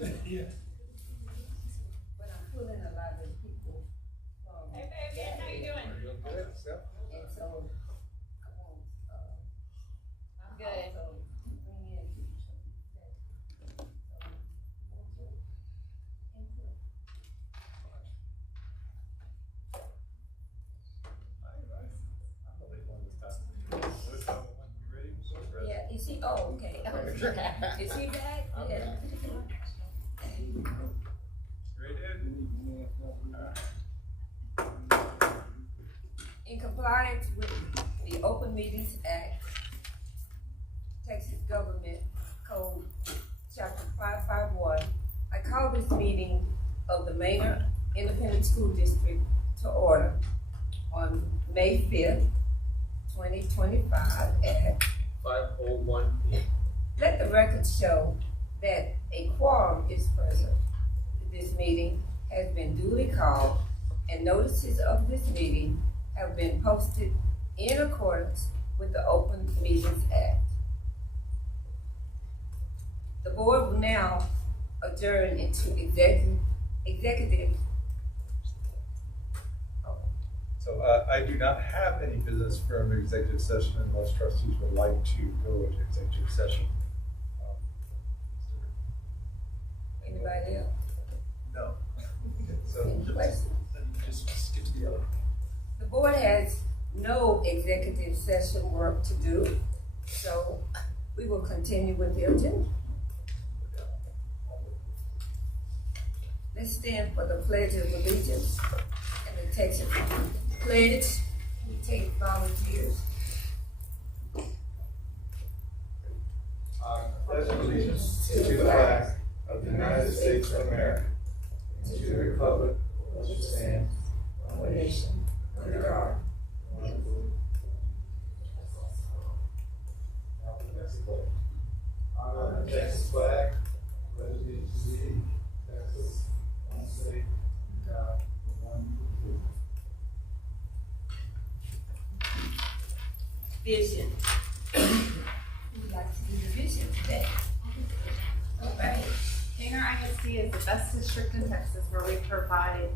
Yeah. But I'm pulling a lot of people from. Hey, Fabian, how you doing? Doing good, so. And so, I want, I'm good. also bring in people that, want to input. I'm the late one this time. When you ready, so ready. Yeah, is he, oh, okay. Is he back? Yeah. Ready, dude? In compliance with the Open Meetings Act, Texas Government Code, Chapter 551, I call this meeting of the Manor Independent School District to order on May 5th, 2025 at 5:01 p.m. let the record show that a quorum is present. This meeting has been duly called and notices of this meeting have been posted in accordance with the Open Meetings Act. The board will now adjourn into executive. So I do not have any business from executive session unless trustees would like to go into executive session. Anybody else? No. So Any questions? just skip to the other. The board has no executive session work to do, so we will continue with the agenda. Let's stand for the Pledge of Allegiance and the Texas Pledge. We take volunteers. I pledge allegiance to the flag of the United States of America and to the republic which stands One nation, under God. I the Texas flag, pledge allegiance to thee, Texas, one state, God, one people. Vision. We'd like to do the vision today. All right. Manor ISD is the best district in Texas where we provide an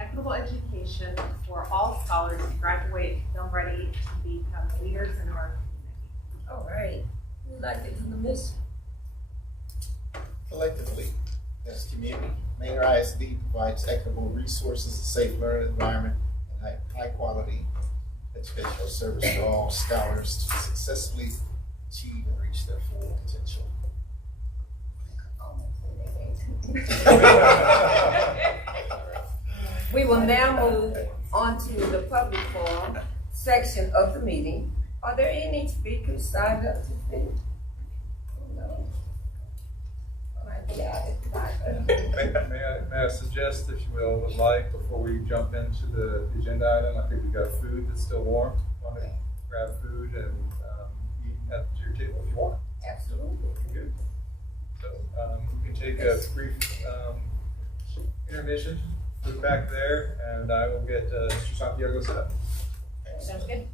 equitable education for all scholars to graduate and feel ready to become leaders in our community. All right. We'd like to do the mission. Collectively, as a community, Manor ISD provides equitable resources, a safe learning environment, and high-quality educational service for all scholars to successfully achieve and reach their full potential. We will now move on to the public forum section of the meeting. Are there any speakers signed up to speak? No. My God, it's not. May I suggest, if you would like, before we jump into the agenda item, I think we've got food that's still warm. Want to grab food and eat at your table if you want. Absolutely. Good. So we can take a brief intermission, move back there, and I will get Mr. Santiago set up. Sounds good.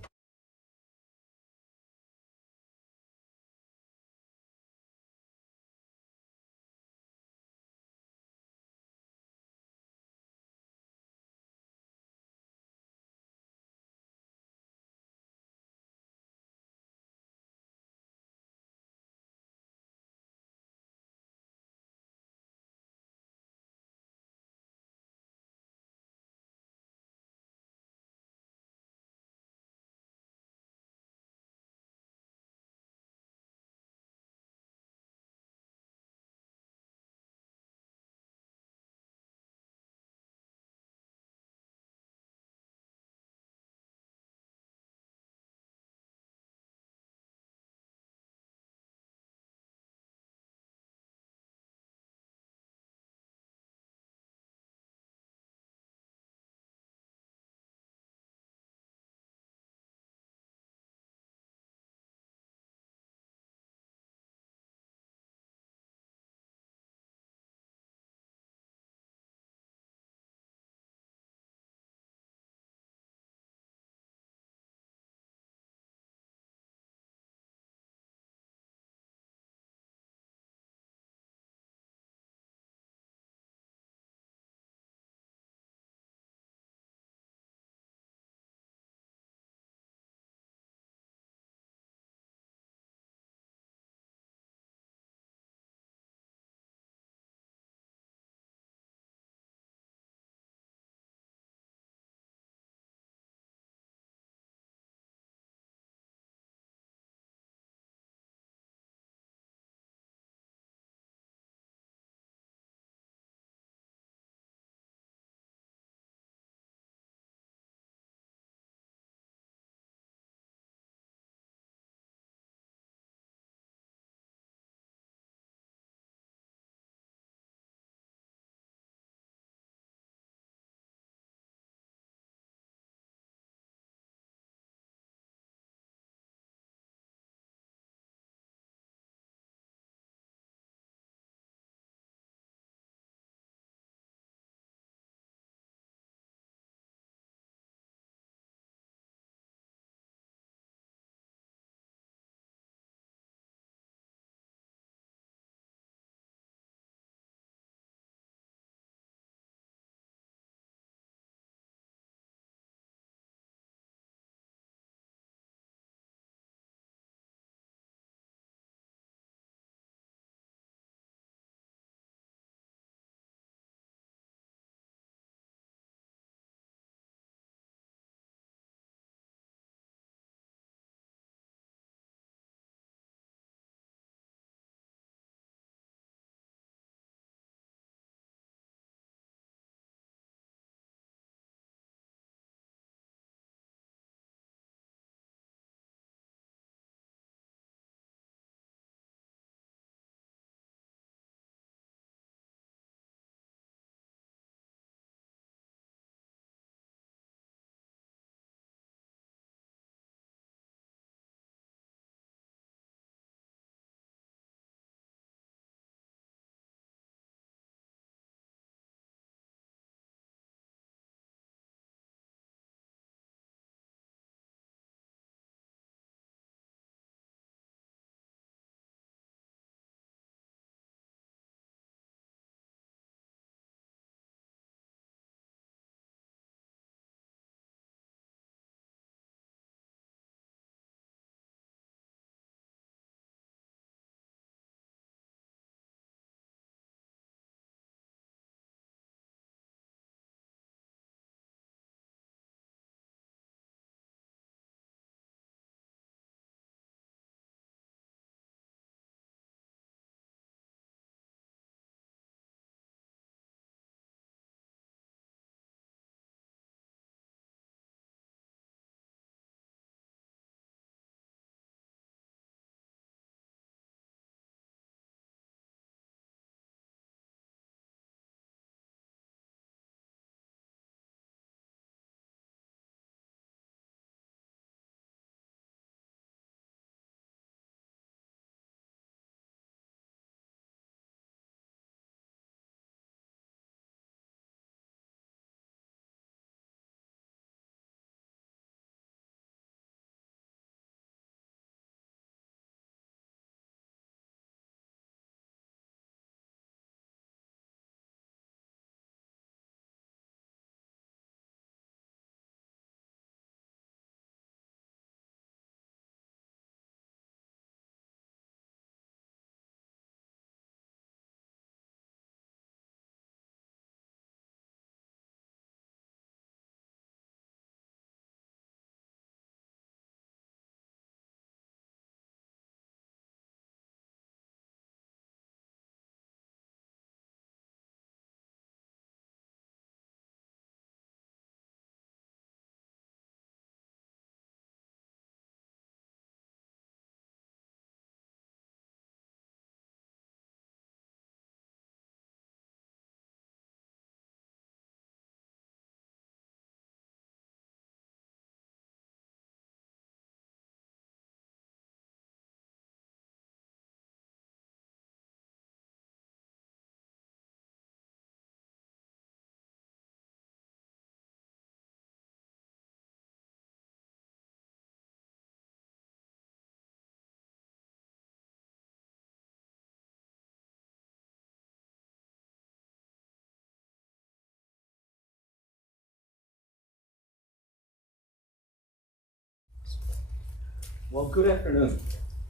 Well, good afternoon.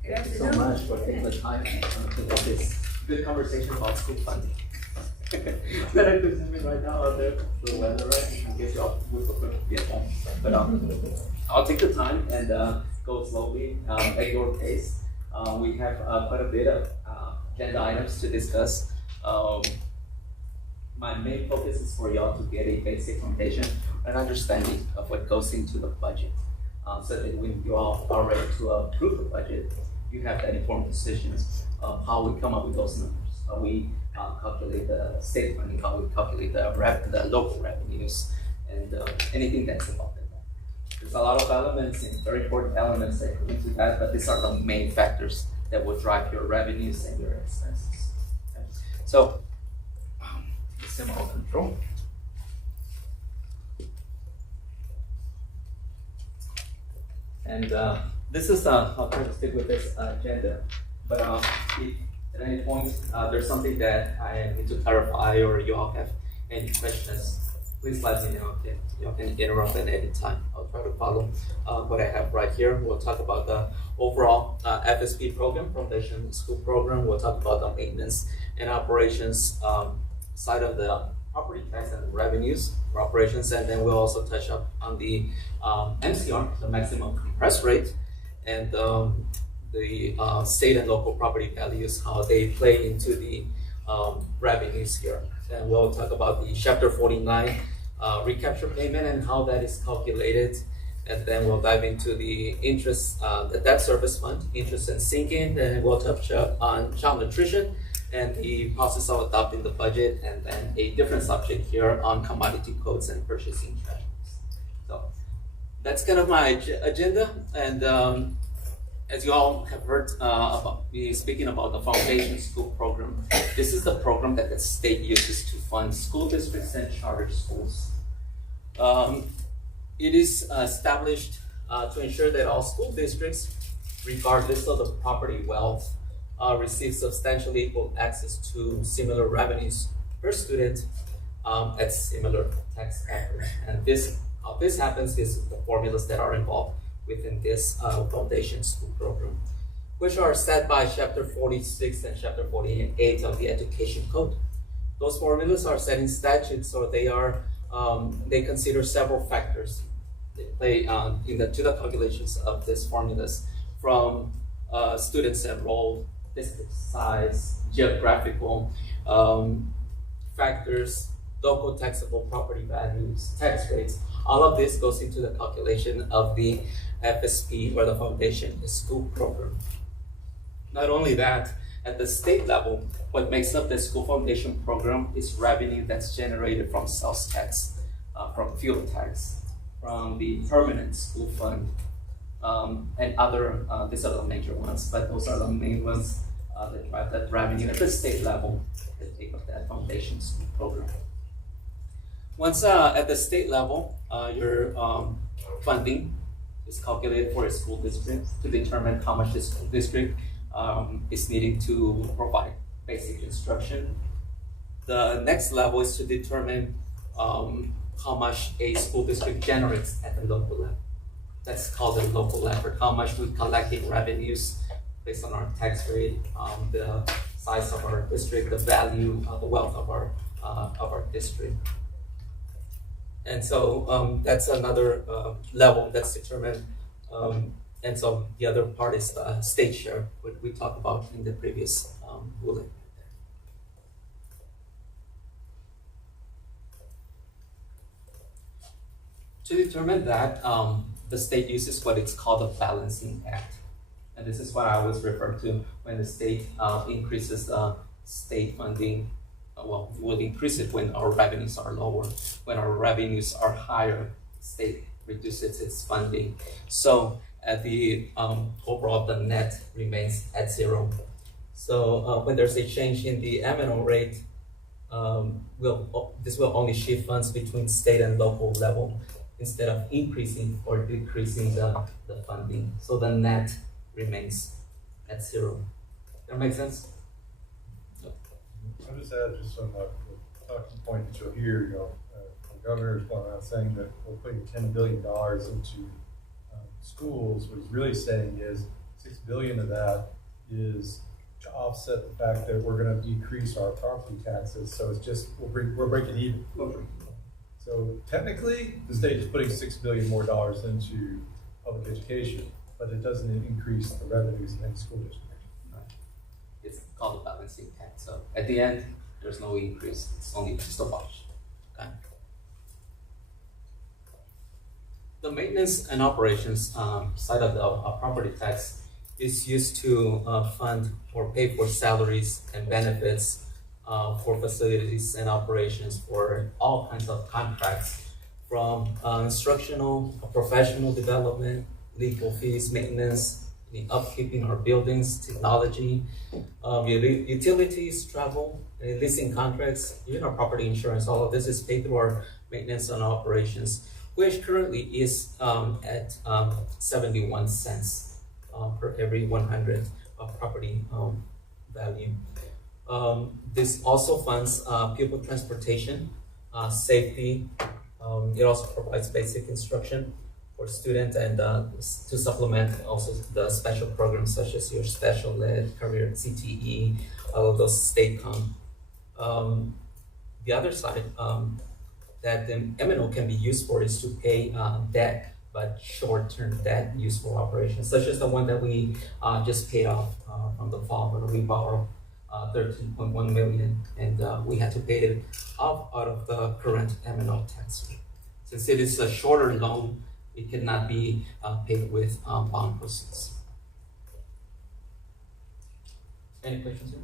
Good Thank you so afternoon. much for taking the time to have this good conversation about school funding. Better to zoom in right now out there for the weather, right? I guess y'all would prefer to be at home. But I'll take the time and go slowly at your pace. We have quite a bit of agenda items to discuss. My main focus is for y'all to get a basic foundation and understanding of what goes into the budget. So that when you all are ready to approve the budget, you have that informed decisions of how we come up with those numbers, how we calculate the state funding, how we calculate the local revenues, and anything that's involved in that. There's a lot of elements and very important elements that go into that, but these are the main factors that will drive your revenues and your expenses. Okay? So, similar control. And this is, I'll try to stick with this agenda, but if at any point there's something that I need to clarify or you all have any questions, please let me know. Okay? You all can interrupt at any time. I'll try to follow what I have right here. We'll talk about the overall FSP program, Foundation School Program. We'll talk about the maintenance and operations side of the property tax and revenues for operations, and then we'll also touch up on the MCR, the maximum compressed rate, and the state and local property values, how they play into the revenues here. And we'll talk about the Chapter 49 recapture payment and how that is calculated. And then we'll dive into the interest, the debt service fund, interest and sinking, and we'll touch up on child nutrition and the process of adopting the budget, and then a different subject here on commodity codes and purchasing strategies. So that's kind of my agenda, and as you all have heard about me speaking about the Foundation School Program, this is the program that the state uses to fund school districts and charter schools. It is established to ensure that all school districts, regardless of the property wealth, receive substantially equal access to similar revenues per student at similar tax average. And how this happens is the formulas that are involved within this Foundation School Program, which are set by Chapter 46 and Chapter 48 of the Education Code. Those formulas are set in statute, so they consider several factors. They play to the calculations of these formulas, from students enrolled, district size, geographical factors, local taxable property values, tax rates. All of this goes into the calculation of the FSP, or the Foundation School Program. Not only that, at the state level, what makes up the School Foundation Program is revenue that's generated from sales tax, from fuel tax, from the permanent school fund, and other, these are the major ones, but those are the main ones that drive that revenue at the state level that take up that Foundation School Program. Once at the state level, your funding is calculated for a school district to determine how much the school district is needing to provide basic instruction. The next level is to determine how much a school district generates at the local level. That's called the local effort, how much we collect in revenues based on our tax rate, the size of our district, the value, the wealth of our district. And so that's another level that's determined. And so the other part is the state share, which we talked about in the previous ruling. To determine that, the state uses what it's called a balancing act. And this is what I was referring to when the state increases state funding. Well, it will increase it when our revenues are lower. When our revenues are higher, state reduces its funding. So at the overall, the net remains at zero. So when there's a change in the M&O rate, this will only shift funds between state and local level instead of increasing or decreasing the funding. So the net remains at zero. That make sense? I'll just add some talking point that you'll hear, the governor is going around saying that we're putting $10 billion into schools, what he's really saying is 6 billion of that is to offset the fact that we're gonna decrease our property taxes, so it's just, we're breaking even. So technically, the state is putting $6 billion more into public education, but it doesn't increase the revenues in any school district. It's called a balancing act. So at the end, there's no increase. It's only just a wash. Okay. The maintenance and operations side of the property tax is used to fund or pay for salaries and benefits for facilities and operations for all kinds of contracts, from instructional, professional development, legal fees, maintenance, the upkeeping our buildings, technology, utilities, travel, leasing contracts, even our property insurance. All of this is paid through our maintenance and operations, which currently is at 71 cents per every 100 of property value. This also funds pupil transportation, safety. It also provides basic instruction for students and to supplement also the special programs such as your special ed, career, CTE, all of those state com. The other side that the M&O can be used for is to pay debt, but short-term debt used for operations, such as the one that we just paid off from the fall when we borrowed 13.1 million, and we had to pay it off out of the current M&O tax rate. Since it is a shorter loan, it cannot be paid with bond proceeds. Any questions here?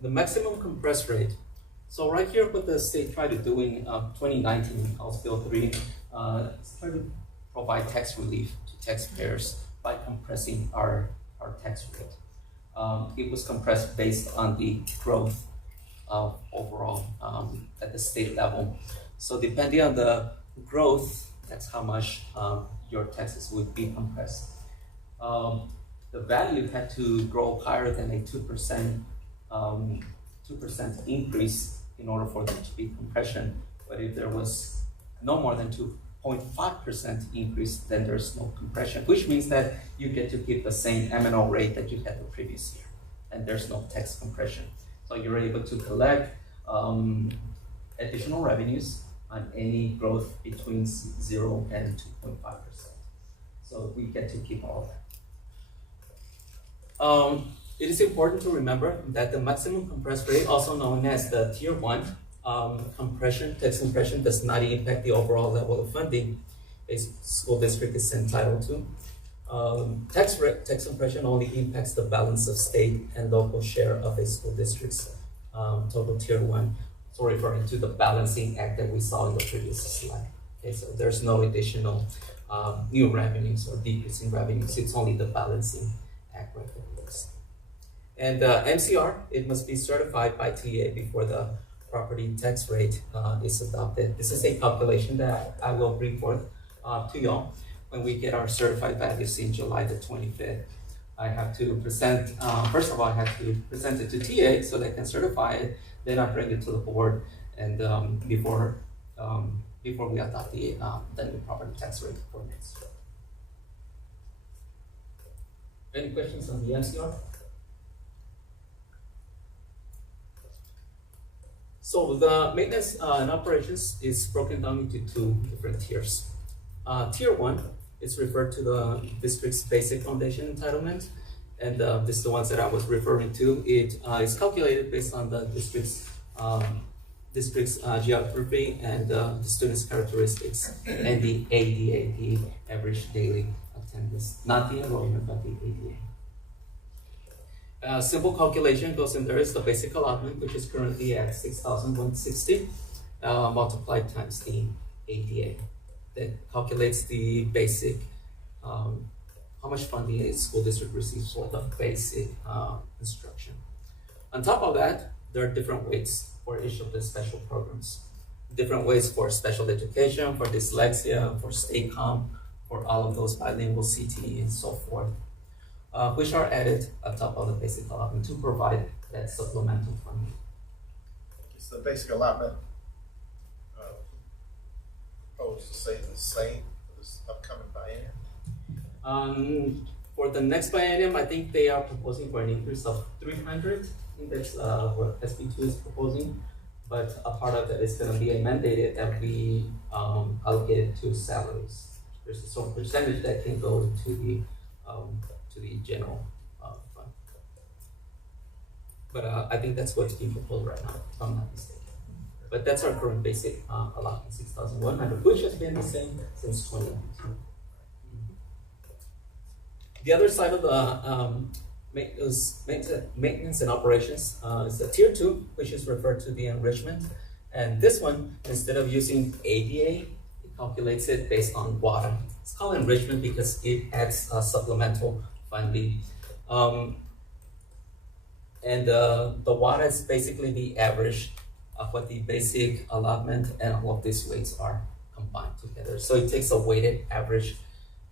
The maximum compressed rate. So right here, what the state tried to do in 2019, House Bill 3, is try to provide tax relief to taxpayers by compressing our tax rate. It was compressed based on the growth of overall at the state level. So depending on the growth, that's how much your taxes would be compressed. The value had to grow higher than a 2% increase in order for there to be compression. But if there was no more than 2.5% increase, then there's no compression, which means that you get to keep the same M&O rate that you had the previous year, and there's no tax compression. So you're able to collect additional revenues on any growth between 0 and 2.5%. So we get to keep all that. It is important to remember that the maximum compressed rate, also known as the Tier 1 tax compression, does not impact the overall level of funding a school district is entitled to. Tax compression only impacts the balance of state and local share of a school district's total Tier 1. So referring to the balancing act that we saw in the previous slide. Okay, so there's no additional new revenues or decreasing revenues. It's only the balancing act right there. And MCR, it must be certified by TA before the property tax rate is adopted. This is a calculation that I will bring forth to y'all when we get our certified values in July the 25th. I have to present, first of all, I have to present it to TA so they can certify it. Then I bring it to the board, and before we adopt the new property tax rate for next year. Any questions on the MCR? So the maintenance and operations is broken down into two different tiers. Tier 1 is referred to the district's basic foundation entitlement, and this is the ones that I was referring to. It is calculated based on the district's geography and the student's characteristics and the ADA, the average daily attendance, not the enrollment, but the ADA. Simple calculation goes in there is the basic allotment, which is currently at 6,160, multiplied times the ADA. That calculates the basic, how much funding a school district receives for the basic instruction. On top of that, there are different weights for each of the special programs. Different weights for special education, for dyslexia, for state com, for all of those bilingual CTE and so forth. Which are added on top of the basic allotment to provide that supplemental funding. It's the basic allotment propose to stay the same for this upcoming biennium? For the next biennium, I think they are proposing for an increase of 300. I think that's what SB2 is proposing. But a part of that is going to be mandated that we allocate it to salaries. There's a certain percentage that can go to the general fund. But I think that's what's being proposed right now, if I'm not mistaken. But that's our current basic allotment, 6,100, which has been the same since 2019. The other side of the maintenance and operations is the tier 2, which is referred to the enrichment. And this one, instead of using ADA, it calculates it based on water. It's called enrichment because it adds supplemental funding. And the water is basically the average of what the basic allotment and all of these weights are combined together. So it takes a weighted average.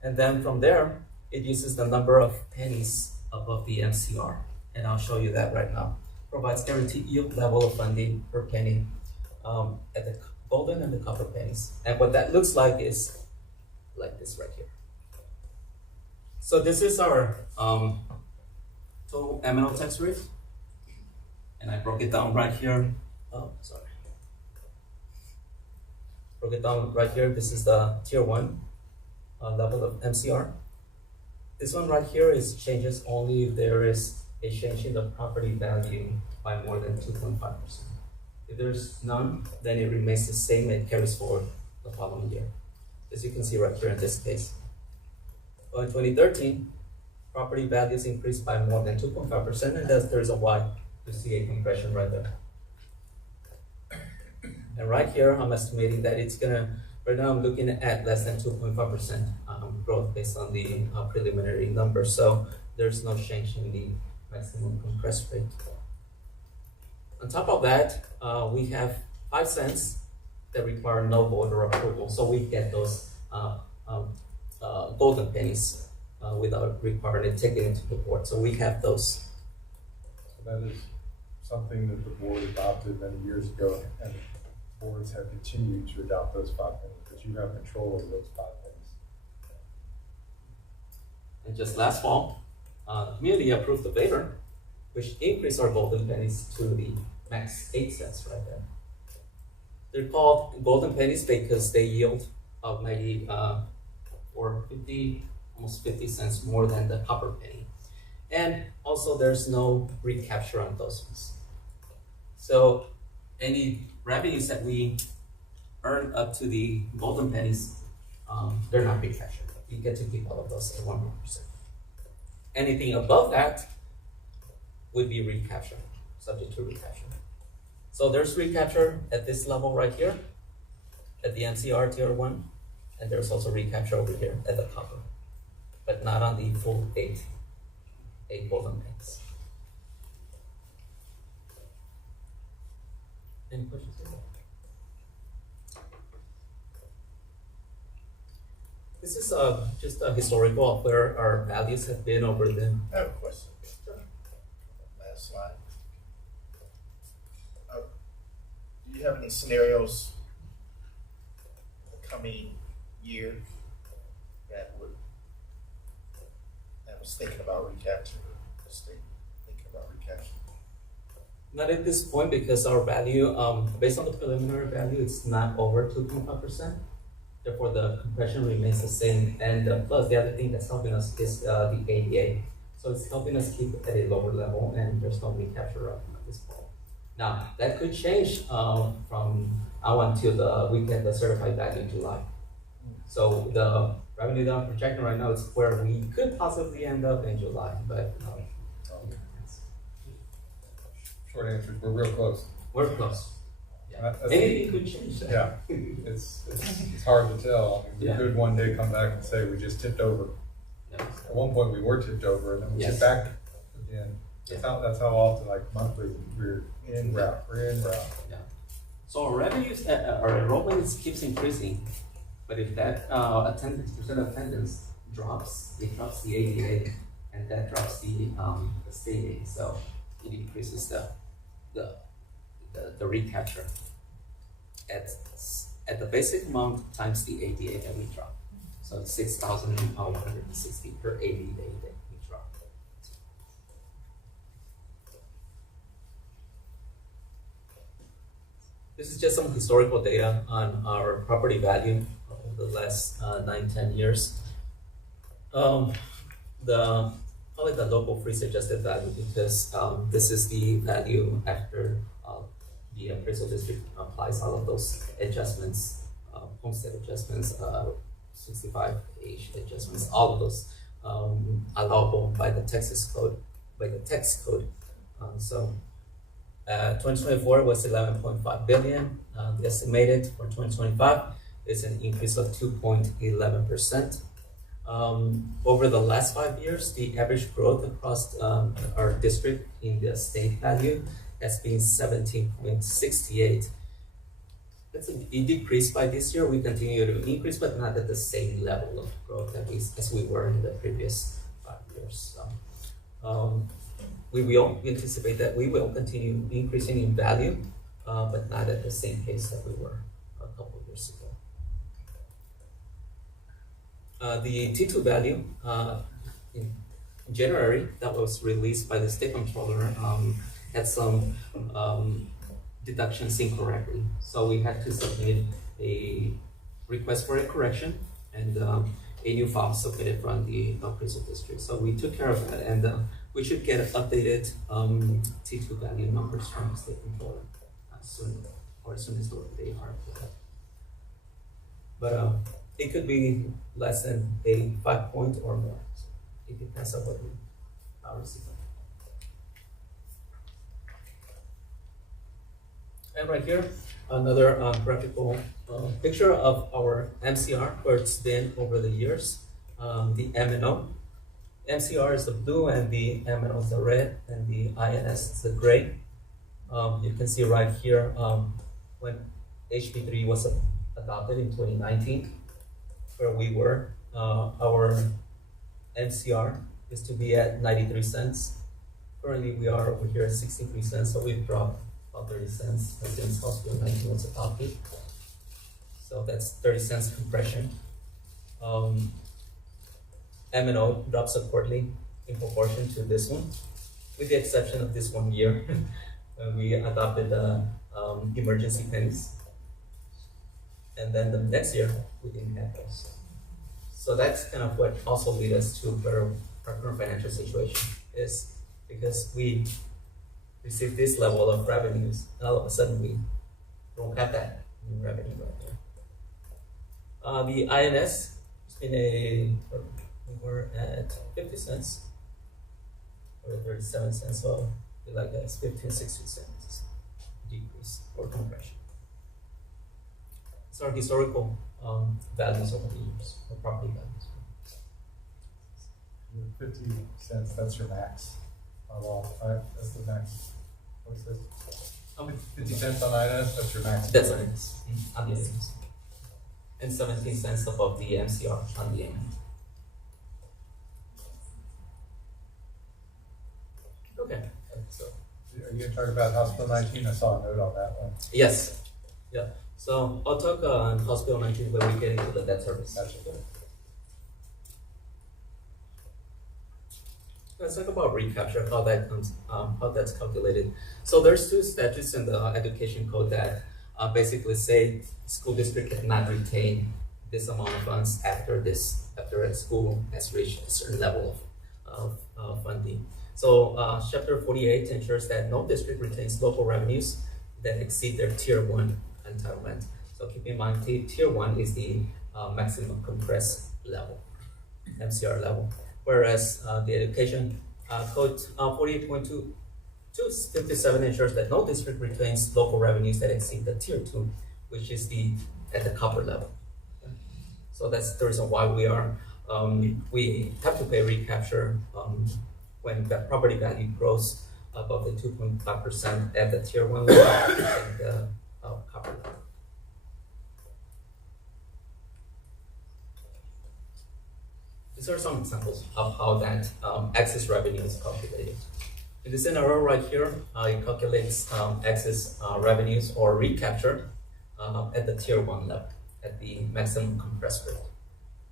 And then from there, it uses the number of pennies above the MCR. And I'll show you that right now. Provides guaranteed yield level of funding per penny at the golden and the copper pennies. And what that looks like is like this right here. So this is our total M&O tax rate. And I broke it down right here. Oh, sorry. Broke it down right here. This is the tier 1 level of MCR. This one right here is changes only if there is a change in the property value by more than 2.5%. If there's none, then it remains the same and carries forward the following year. As you can see right here in this case. Well, in 2013, property values increased by more than 2.5%, and that's the reason why you see a compression right there. And right here, I'm estimating that it's gonna, right now I'm looking at less than 2.5% growth based on the preliminary numbers. So there's no change in the maximum compressed rate. On top of that, we have 5 cents that require no vote or approval. So we get those golden pennies without requiring it taken into the board. So we have those. So that is something that the board adopted many years ago, and boards have continued to adopt those 5 pennies, but you have control of those 5 pennies. And just last fall, the community approved the waiver, which increased our golden pennies to the max 8 cents right there. They're called golden pennies because they yield maybe or 50, almost 50 cents more than the copper penny. And also there's no recapture on those ones. So any revenues that we earn up to the golden pennies, they're not recaptured. You get to keep all of those at 100%. Anything above that would be recaptured, subject to recapture. So there's recapture at this level right here, at the MCR tier 1, and there's also recapture over here at the copper, but not on the full 8 golden pennies. Any questions? This is just a historical of where our values have been over the. I have a question. Last slide. Do you have any scenarios the coming year that was thinking about recapture, the state thinking about recapture? Not at this point because our value, based on the preliminary value, it's not over 2.5%. Therefore, the compression remains the same. And plus, the other thing that's helping us is the ADA. So it's helping us keep it at a lower level, and there's no recapture at this point. Now, that could change from now until we get the certified value in July. So the revenue that I'm projecting right now is where we could possibly end up in July, but Short answer is we're real close. we're close. That's- Anything could change that. Yeah, it's hard to tell. I mean, Yeah. we could one day come back and say we just tipped over. Yeah. At one point, we were tipped over, and then we Yes. tipped back again. That's how often, like monthly, we're in route. So our revenues, our enrollment keeps increasing, but if that percent attendance drops, it drops the ADA, and that drops the state aid. So it increases the recapture at at the basic amount times the ADA that we drop. So it's 6,160 per ADA that we drop. This is just some historical data on our property value over the last 9-10 years. Call it the local freeze adjusted value because this is the value after the appraisal district applies all of those adjustments, homestead adjustments, 65 age adjustments, all of those allowable by the Texas code, by the tax code. 2024 was 11.5 billion. The estimated for 2025 is an increase of 2.11%. Over the last 5 years, the average growth across our district in the state value has been 17.68. It decreased by this year. We continue to increase, but not at the same level of growth as we were in the previous 5 years. We anticipate that we will continue increasing in value, but not at the same pace that we were a couple of years ago. The T2 value in January that was released by the state controller had some deductions incorrectly. So we had to submit a request for a correction and a new file submitted from the appraisal district. So we took care of that, and we should get updated T2 value numbers from the state controller as soon as they are. But it could be less than a 5 point or more. So it depends on what we receive. And right here, another graphical picture of our MCR, where it's been over the years. The M&O. MCR is the blue, and the M&O is the red, and the INS is the gray. You can see right here when HB3 was adopted in 2019, where we were, our MCR is to be at 93 cents. Currently, we are over here at 63 cents, so we've dropped about 30 cents since House Bill 19 was adopted. So that's 30 cents compression. M&O drops accordingly in proportion to this one, with the exception of this 1 year when we adopted the emergency pennies. And then the next year, we didn't have those. So that's kind of what also led us to where our current financial situation is, because we receive this level of revenues, and all of a sudden we don't have that in revenue right there. The INS has been we were at 50 cents, or 37 cents, so like that's 15, 16 cents decrease or compression. It's our historical values over the years, or property values. 50 cents, that's your max by law, right? That's the max. What's this? 50 cents on INS, that's your max. That's INS, on the INS. And 17 cents above the MCR on the end. Okay, so. Are you going to talk about House Bill 19? I saw a note on that one. Yes, yeah. So I'll talk on House Bill 19 when we get into the debt service. Gotcha. Let's talk about recapture, how that's calculated. So there's two statutes in the education code that basically say school district cannot retain this amount of funds after a school has reached a certain level of funding. So Chapter 48 ensures that no district retains local revenues that exceed their Tier 1 entitlement. So keep in mind, Tier 1 is the maximum compressed level, MCR level. Whereas the education code 48.257 ensures that no district retains local revenues that exceed the Tier 2, which is at the copper level. Okay. So that's the reason why we have to pay recapture when the property value grows above the 2.5% at the Tier 1 level and the copper level. These are some examples of how that excess revenue is calculated. In the scenario right here, it calculates excess revenues or recapture at the tier 1 level, at the maximum compressed rate.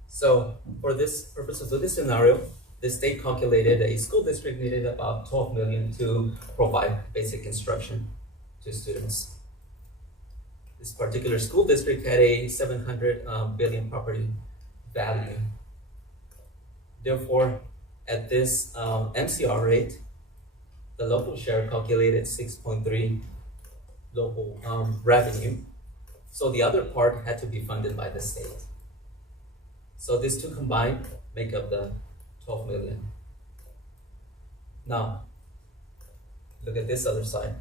So for this purposes of this scenario, the state calculated a school district needed about 12 million to provide basic instruction to students. This particular school district had a 700 billion property value. Therefore, at this MCR rate, the local share calculated 6.3 local revenue. So the other part had to be funded by the state. So these two combined make up the 12 million. Now, look at this other side.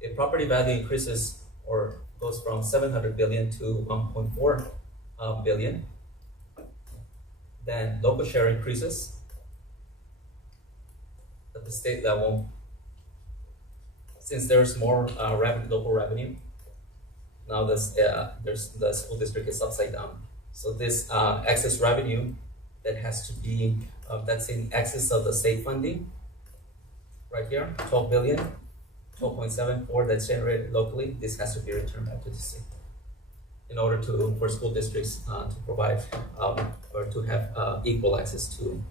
If property value increases or goes from 700 billion to 1.4 billion, then local share increases at the state level. Since there's more local revenue, now there's the school district is upside down. So this excess revenue that has to be, that's in excess of the state funding, right here, 12 billion, 12.74 that's generated locally, this has to be returned back to the state in order for school districts to provide or to have equal access to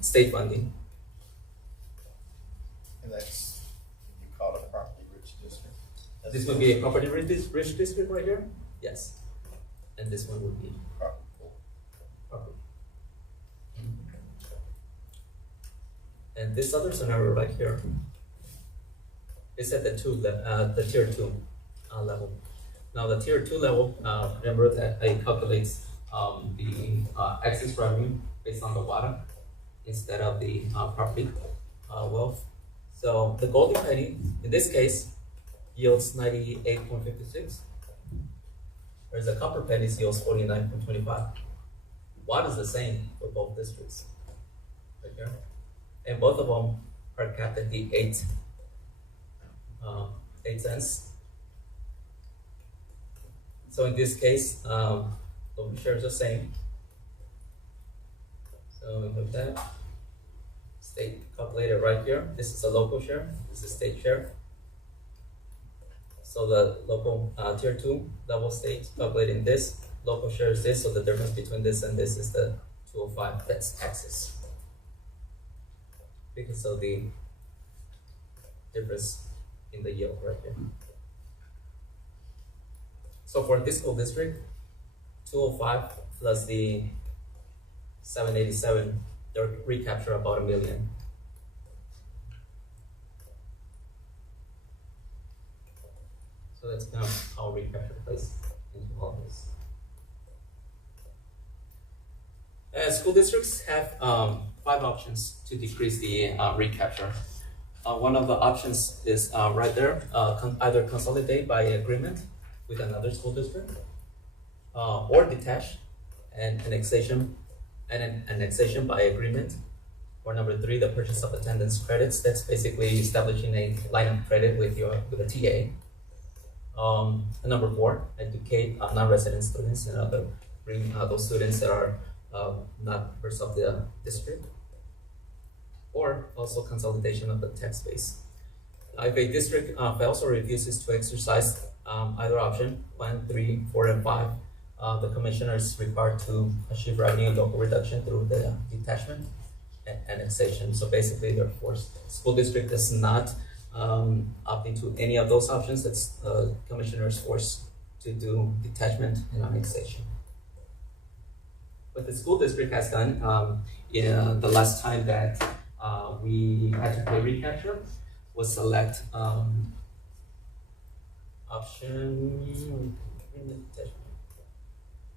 state funding. And that's what you call a property-rich district. This would be a property-rich district right here? Yes. And this one would be Property pool. property. And this other scenario right here is at the tier 2 level. Now the tier 2 level, remember that it calculates the excess revenue based on the water instead of the property wealth. So the golden penny, in this case, yields 98.56, whereas the copper penny yields 49.25. Water is the same for both districts, right here. And both of them are capped at the 8 cents. So in this case, local share is the same. So we have that. State calculated right here. This is a local share. This is state share. So the local tier 2 level state calculating this. Local share is this. So the difference between this and this is the 205. That's taxes. Because of the difference in the yield right here. So for this school district, 205 plus the 787, they recapture about $1 million. So that's kind of how recapture plays into all this. School districts have 5 options to decrease the recapture. One of the options is right there, either consolidate by agreement with another school district, or detach and annexation by agreement. Or number 3, the purchase of attendance credits. That's basically establishing a line of credit with a TA. And number 4, educate non-resident students and bring those students that are not members of the district. Or also consolidation of the tax base. If a district fails or refuses to exercise either option, 1, 3, 4, and 5, the commissioner is required to achieve revenue and local reduction through the detachment and annexation. So basically, they're forced. School district does not opt into any of those options. It's commissioner is forced to do detachment and annexation. What the school district has done the last time that we had to pay recapture was select option.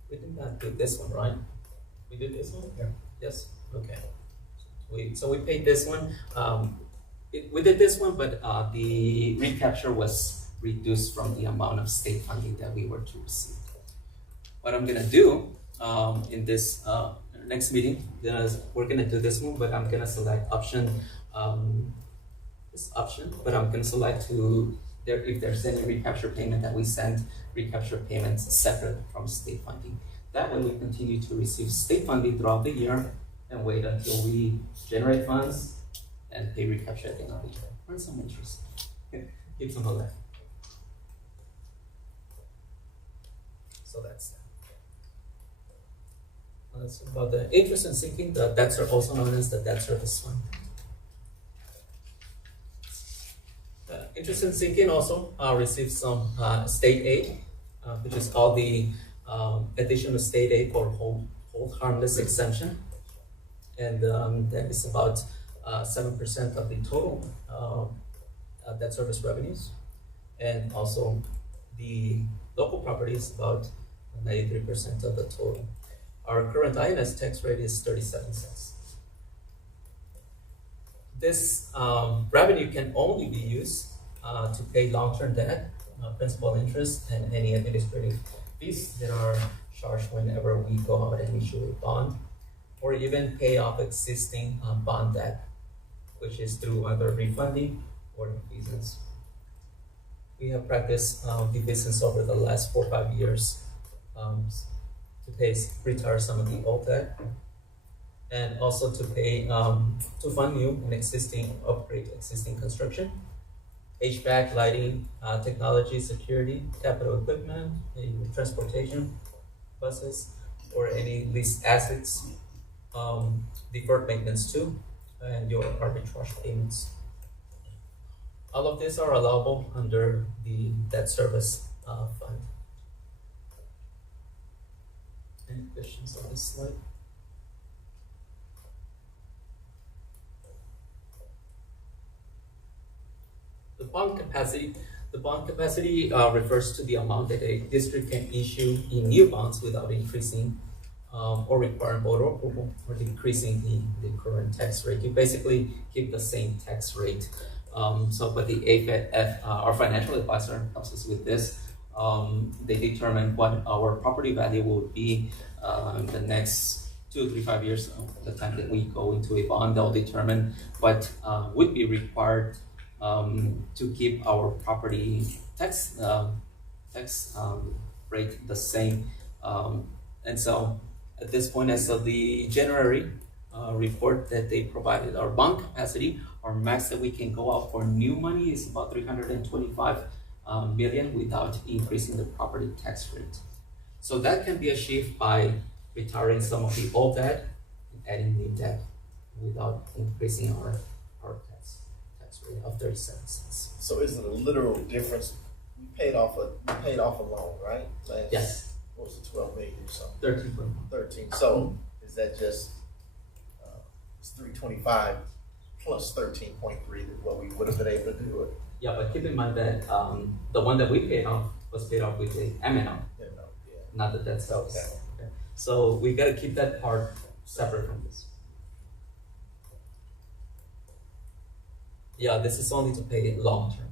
We did not do this one, right? We did this one? Yeah. Yes? Okay. So we paid this one. We did this one, but the recapture was reduced from the amount of state funding that we were to receive. What I'm gonna do in this next meeting, we're gonna do this one, but I'm gonna select option, this option, but I'm gonna select if there's any recapture payment that we send recapture payments separate from state funding. That way we continue to receive state funding throughout the year and wait until we generate funds and pay recapture at the end of the year. Earn some interest. Keep some of that. So that's that. That's about the interest and sinking. The debts are also known as the debt service fund. Interest and sinking also receives some state aid, which is called the additional state aid for hold harmless exemption, and that is about 7% of the total debt service revenues, and also the local property is about 93% of the total. Our current INS tax rate is 37 cents. This revenue can only be used to pay long-term debt, principal interest, and any administrative fees that are charged whenever we go out and issue a bond, or even pay off existing bond debt, which is through either refunding or defeasance. We have practiced defeasance over the last 4 or 5 years to retire some of the old debt, and also to pay to fund new and upgrade existing construction, HVAC, lighting, technology, security, capital equipment, transportation, buses, or any leased assets, deferred maintenance too, and your arbitrage payments. All of these are allowable under the debt service fund. Any questions on this slide? The bond capacity refers to the amount that a district can issue in new bonds without increasing or requiring voter approval or decreasing the current tax rate. You basically keep the same tax rate. But the AFF, our financial advisor, helps us with this. They determine what our property value will be in the next 2, 3, 5 years. The time that we go into a bond, they'll determine what would be required to keep our property tax rate the same. And so at this point, as of the January report that they provided, our bond capacity, our max that we can go out for new money is about 325 million without increasing the property tax rate. So that can be achieved by retiring some of the old debt and adding new debt without increasing our tax rate of 37 cents. So is it a literal difference? We paid off a loan, right? Yes. What was it, 12 million or something? 13. 13. So is that just it's 325 plus 13.3 that what we would have been able to do it? Yeah, but keep in mind that the one that we paid off was paid off with a M&O, not the debt service. Okay. So we got to keep that part separate from this. Yeah, this is only to pay it long term.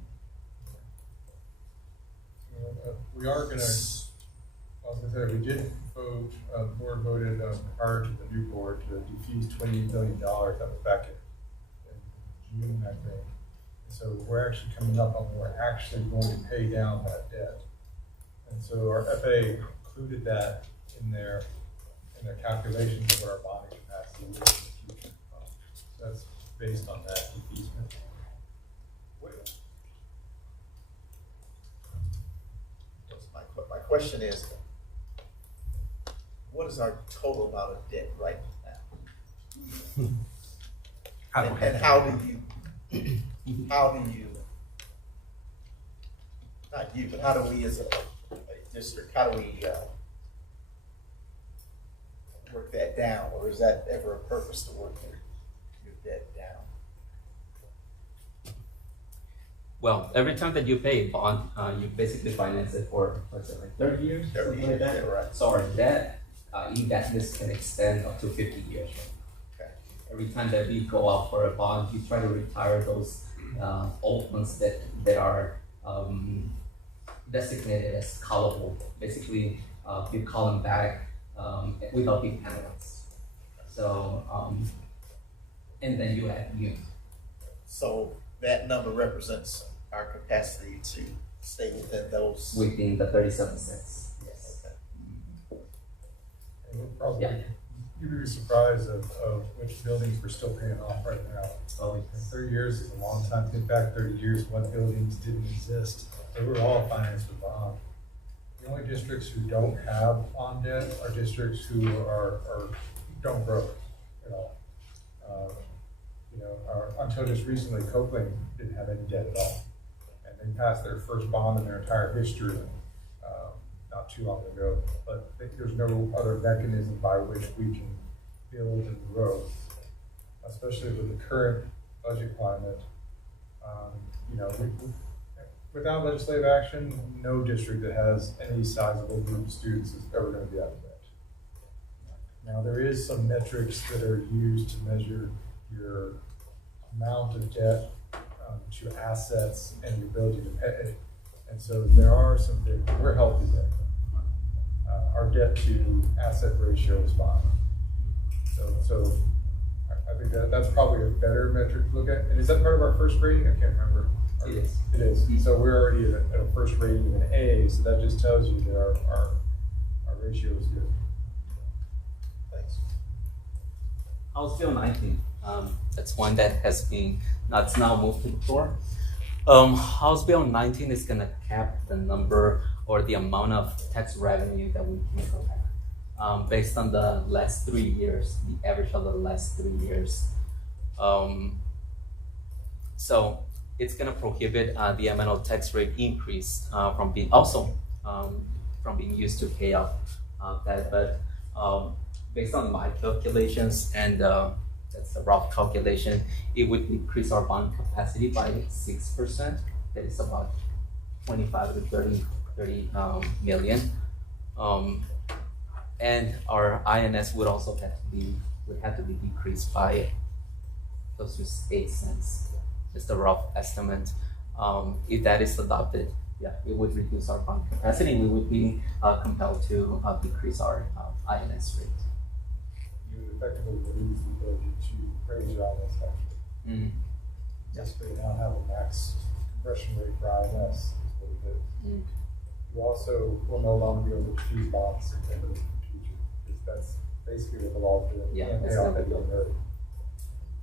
We are going to, we did vote, board voted prior to the new board to defease $28 million. That was back in June, I think. So we're actually coming up on, we're actually going to pay down that debt. And so our FAA included that in their calculations of what our bonding capacity is in the future. So that's based on that defeasement. My question is, what is our total amount of debt right now? And how do you, not you, but how do we as a district, how do we work that down? Or is that ever a purpose to work your debt down? Well, every time that you pay a bond, you basically finance it for, what's it, like 30 years? 30 Something like that? years, yeah, right. So our debt, indebtedness can extend up to 50 years. Okay. Every time that we go out for a bond, you try to retire those old ones that are designated as callable. Basically, you call them back without being penalized. So, and then you add new. So that number represents our capacity to stay within those. Within the 37 cents. Yes. Okay. And we'll probably, Yeah. you'd be surprised of which buildings we're still paying off right now. Oh, 30 years is a long time. Think back 30 years, what buildings didn't exist. They were all financed with bond. The only districts who don't have bond debt are districts who don't grow at all. Until just recently, Copeland didn't have any debt at all. And they passed their first bond in their entire history not too long ago. But I think there's no other mechanism by which we can build and grow, especially with the current budget climate. Without legislative action, no district that has any sizable group of students is ever going to be out of debt. Now, there is some metrics that are used to measure your amount of debt to assets and your ability to pay. And so there are some things, we're healthy there. Our debt to asset ratio is fine. So I think that's probably a better metric to look at. And is that part of our first rating? I can't remember. It is. It is. So we're already at a first rating of an A, so that just tells you that our ratio is good. Thanks. House Bill 19. That's one that has been, that's now moved to the floor. House Bill 19 is gonna cap the number or the amount of tax revenue that we can collect based on the last 3 years, the average of the last 3 years. So it's gonna prohibit the annual tax rate increase from being from being used to pay off that. But based on my calculations, and that's a rough calculation, it would increase our bond capacity by 6%. That is about 25 to 30 million. And our INS would also have to be decreased by close to 8 cents. Just a rough estimate. If that is adopted, yeah, it would reduce our bond capacity. We would be compelled to decrease our INS rate. You would effectively lose the ability to raise your INS tax rate. Just they now have a max compression rate for INS is what it is. You also will no longer be able to choose bonds in the future, because that's basically what the law is doing. Yeah, You can't that's pay off not that good. early.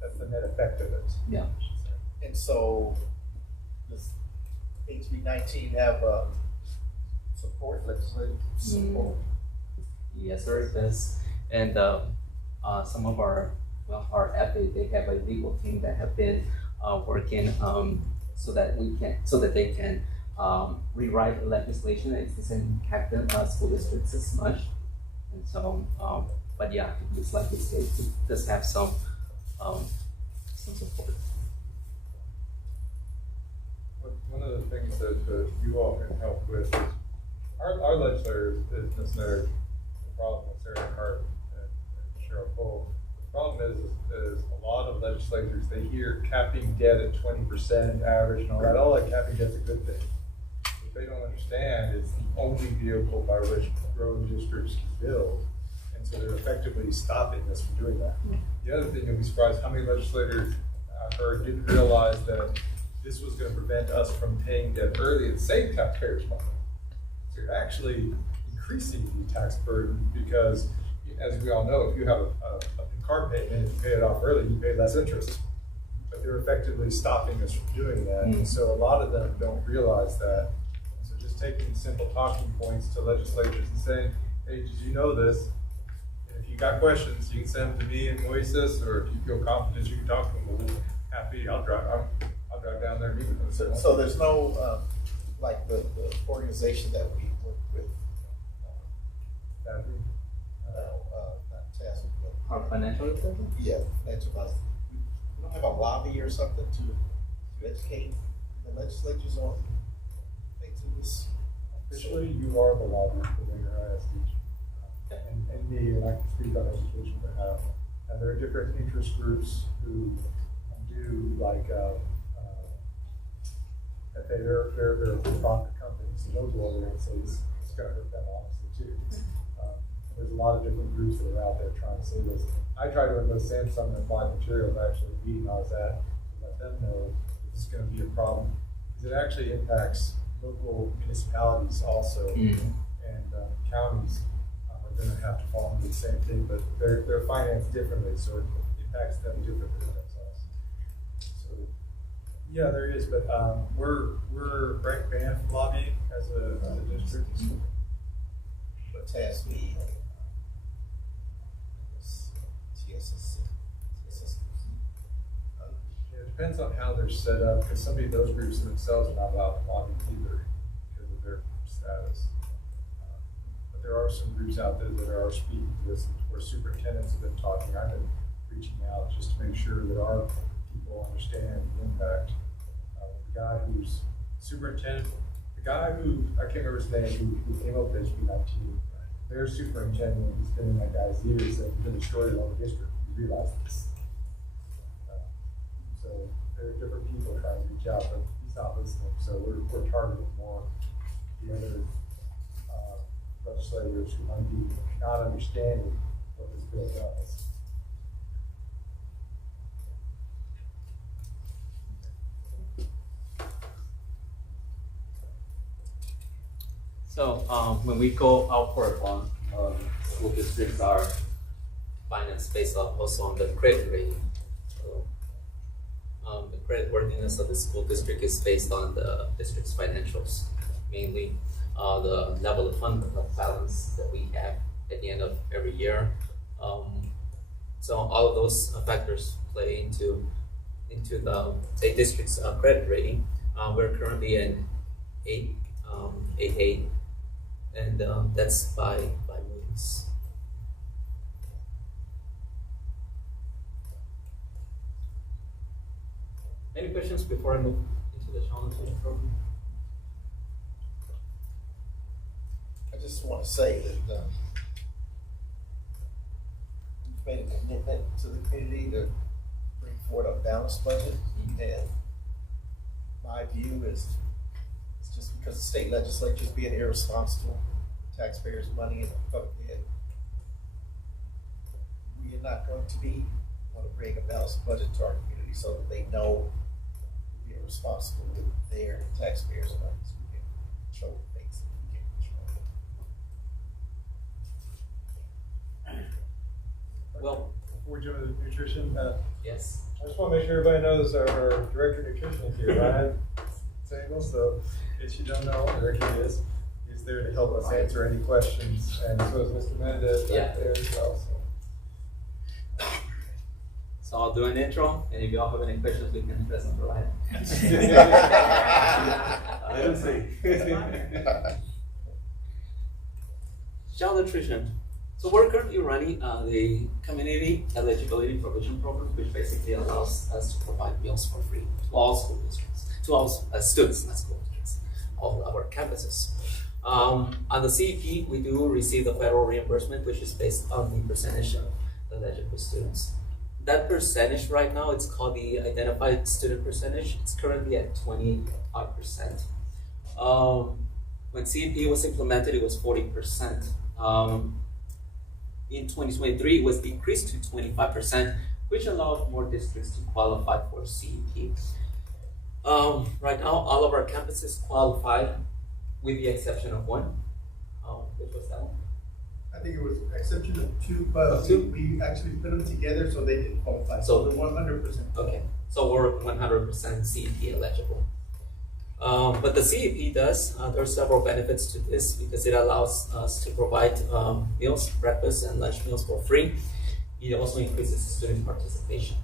That's the net effect of it. Yeah. And so, does HB 19 have support, legislative support? Yes, sir, it does. And some of our FA, they have a legal team that have been working so that they can rewrite legislation that doesn't impact the school districts as much. And so, but yeah, it looks like it does have some support. One of the things that you all can help with is our legislators is necessarily the problem with Sarah Hart and Cheryl Cole. The problem is a lot of legislators, they hear capping debt at 20% average and all that. Oh, like capping debt's a good thing. What they don't understand is the only vehicle by which growing districts can build. And so they're effectively stopping us from doing that. The other thing, you'll be surprised how many legislators I've heard didn't realize that this was going to prevent us from paying debt early and save taxpayers money. So you're actually increasing the tax burden because, as we all know, if you have a car payment and you pay it off early, you pay less interest. But they're effectively stopping us from doing that. And so a lot of them don't realize that. So just taking simple talking points to legislators and saying, hey, did you know this? And if you got questions, you can send them to me and Moises, or if you feel confident, you can talk to them. We'll be happy. I'll drive down there and meet with them. So there's no, like the organization that we work with, not task, but Our financial advisor? yeah, financial advisor. We don't have a lobby or something to educate the legislatures on things in this. Officially, you are the lobby for Manor ISD. And me, and I can speak on education behalf. And there are different interest groups who do like, they're for-profit companies, and those will already say it's gonna hurt them honestly too. There's a lot of different groups that are out there trying to say this. I try to understand some of the applied materials, actually, the meeting I was at, to let them know this is gonna be a problem. Because it actually impacts local municipalities also, and counties are gonna have to fall into the same thing, but they're financed differently, so it impacts them differently than us. So, yeah, there is, but we're Frank Banff lobbying as a district. TASB, TSS. It depends on how they're set up, because some of those groups themselves are not allowed to lobby either because of their status. But there are some groups out there that are speaking to this, where superintendents have been talking. I've been reaching out just to make sure that our people understand the impact. The guy who's superintendent, the guy who, I can't remember his name, who came up with HB19, their superintendent, he's been in that guy's ears, and been destroyed in our district. You realize this. So there are different people trying to reach out, but he's not listening. So we're targeting more the other legislators who might be not understanding what this bill does. So when we go out for a bond, school districts are financed based off also on the credit rating. So, the creditworthiness of the school district is based on the district's financials, mainly the level of fund balance that we have at the end of every year. So all of those factors play into the district's credit rating. We're currently in 8.8, and that's by Moody's. Any questions before I move into the challenge program? I just want to say that we've made a commitment to the community to bring forward a balanced budget, and my view is it's just because the state legislature is being irresponsible with taxpayers' money and we are not going to bring a balanced budget to our community so that they know we're being responsible with their taxpayers' money. So we can control things that we can't control. Well, Before we jump into nutrition, yes. I just want to make sure everybody knows our director of nutrition is here, Ryan Sangle. So in case you don't know, Ricky is. He's there to help us answer any questions, and so is Mr. Mendez back there as well. So I'll do an intro, and if you all have any questions, we can address them for Ryan. Let him see. Child nutrition. So we're currently running the community eligibility provision program, which basically allows us to provide meals for free to all school districts, to all students, not school districts, all our campuses. On the CEP, we do receive the federal reimbursement, which is based on the percentage of eligible students. That percentage right now, it's called the identified student percentage. It's currently at 25%. When CEP was implemented, it was 40%. In 2023, it was decreased to 25%, which allowed more districts to qualify for CEP. Right now, all of our campuses qualify, with the exception of one. Which was that one? I think it was exception of two, but Two? we actually put them together so they didn't qualify. So- So they're 100%. Okay, so we're 100% CEP eligible. But the CEP does, there are several benefits to this because it allows us to provide meals, breakfast and lunch meals for free. It also increases student participation.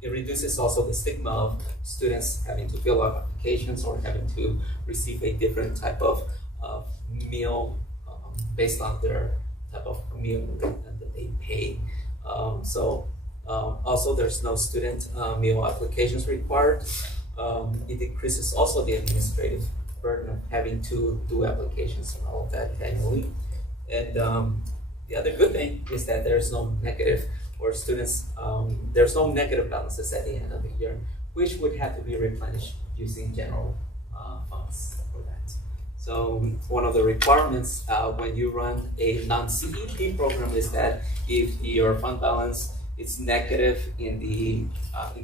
It reduces also the stigma of students having to fill out applications or having to receive a different type of meal based on their type of meal that they pay. Also there's no student meal applications required. It decreases also the administrative burden of having to do applications and all of that annually. And the other good thing is that there's no negative or students, there's no negative balances at the end of the year, which would have to be replenished using general funds for that. So one of the requirements when you run a non-CEP program is that if your fund balance is negative in the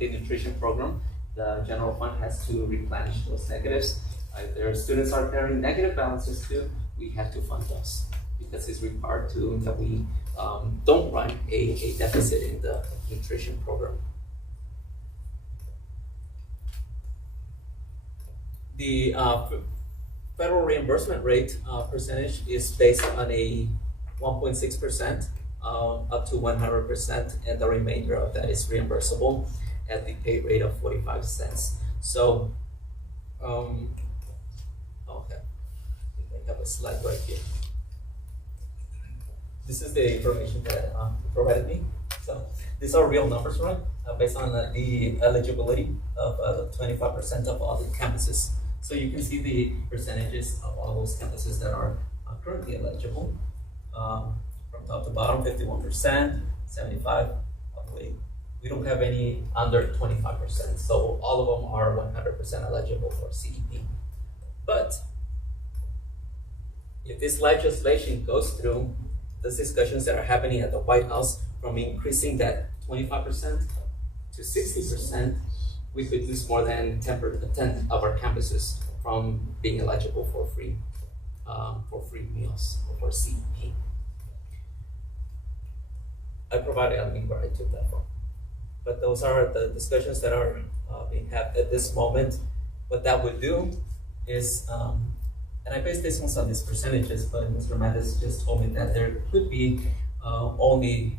nutrition program, the general fund has to replenish those negatives. If their students are carrying negative balances too, we have to fund those because it's required to that we don't run a deficit in the nutrition program. federal reimbursement rate percentage is based on a 1.6% up to 100%, and the remainder of that is reimbursable at the pay rate of 45 cents. So, okay, I have a slide right here. This is the information that provided me. So these are real numbers, right? Based on the eligibility of 25% of all the campuses. So you can see the percentages of all those campuses that are currently eligible. From top to bottom, 51%, 75%, all the way. We don't have any under 25%. So all of them are 100% eligible for CEP. But if this legislation goes through, those discussions that are happening at the White House from increasing that 25% to 60%, we could lose more than 10% of our campuses from being eligible for free meals or for CEP. I provided a link where I took that from. But those are the discussions that are being had at this moment. What that would do is, and I based this on these percentages, but Mr. Mathis just told me that there could be only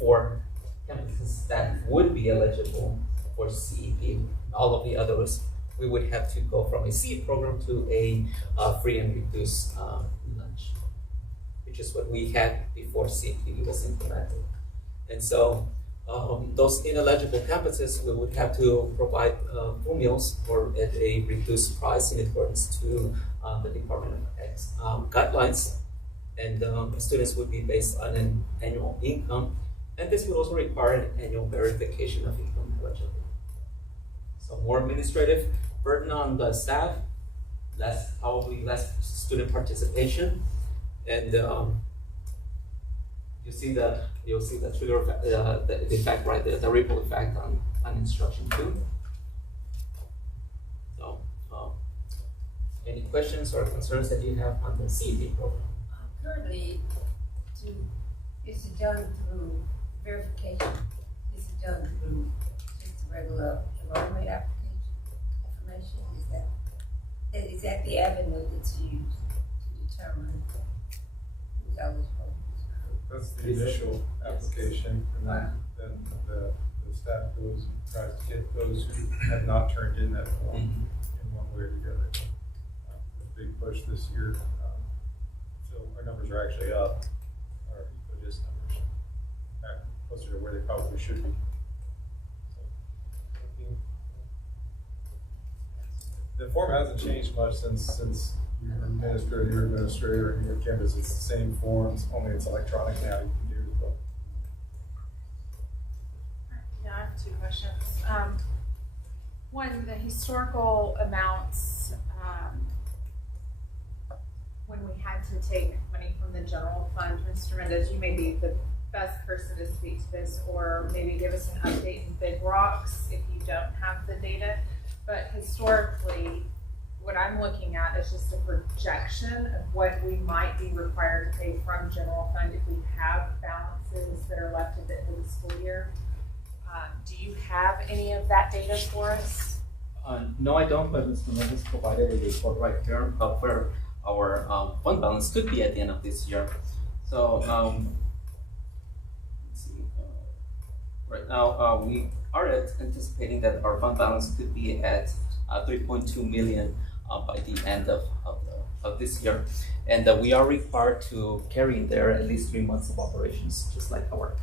4 campuses that would be eligible for CEP. All of the others, we would have to go from a CEP program to a free and reduced lunch, which is what we had before CEP was implemented. And so those ineligible campuses, we would have to provide full meals or at a reduced price in accordance to the Department of X guidelines. And students would be based on an annual income. And this would also require an annual verification of income eligibility. So more administrative burden on the staff, probably less student participation, and you'll see the trigger effect, the effect right there, the ripple effect on instruction too. So, any questions or concerns that you have on the CEP program? Currently, it's done through verification. It's done through just regular enrollment application information. Is that the avenue that's used to determine who's eligible? That's the initial application, and then the staff goes and tries to get those who have not turned in that form in one way or the other. There's a big push this year, so our numbers are actually up, our EcoDis numbers, back closer to where they probably should be. The form hasn't changed much since you're administrator, and your campus. It's the same forms, only it's electronic now. You can do it as well. Yeah, I have 2 questions. One, the historical amounts, when we had to take money from the general fund, Mr. Mendez, you may be the best person to speak to this, or maybe give us an update in Big Rocks if you don't have the data. But historically, what I'm looking at is just a projection of what we might be required to pay from general fund if we have balances that are left at the end of the school year. Do you have any of that data for us? No, I don't, but Mr. Mendez provided a report right here of where our fund balance could be at the end of this year. So, let's see. Right now, we are anticipating that our fund balance could be at 3.2 million by the end of this year, and we are required to carry in there at least 3 months of operations, just like our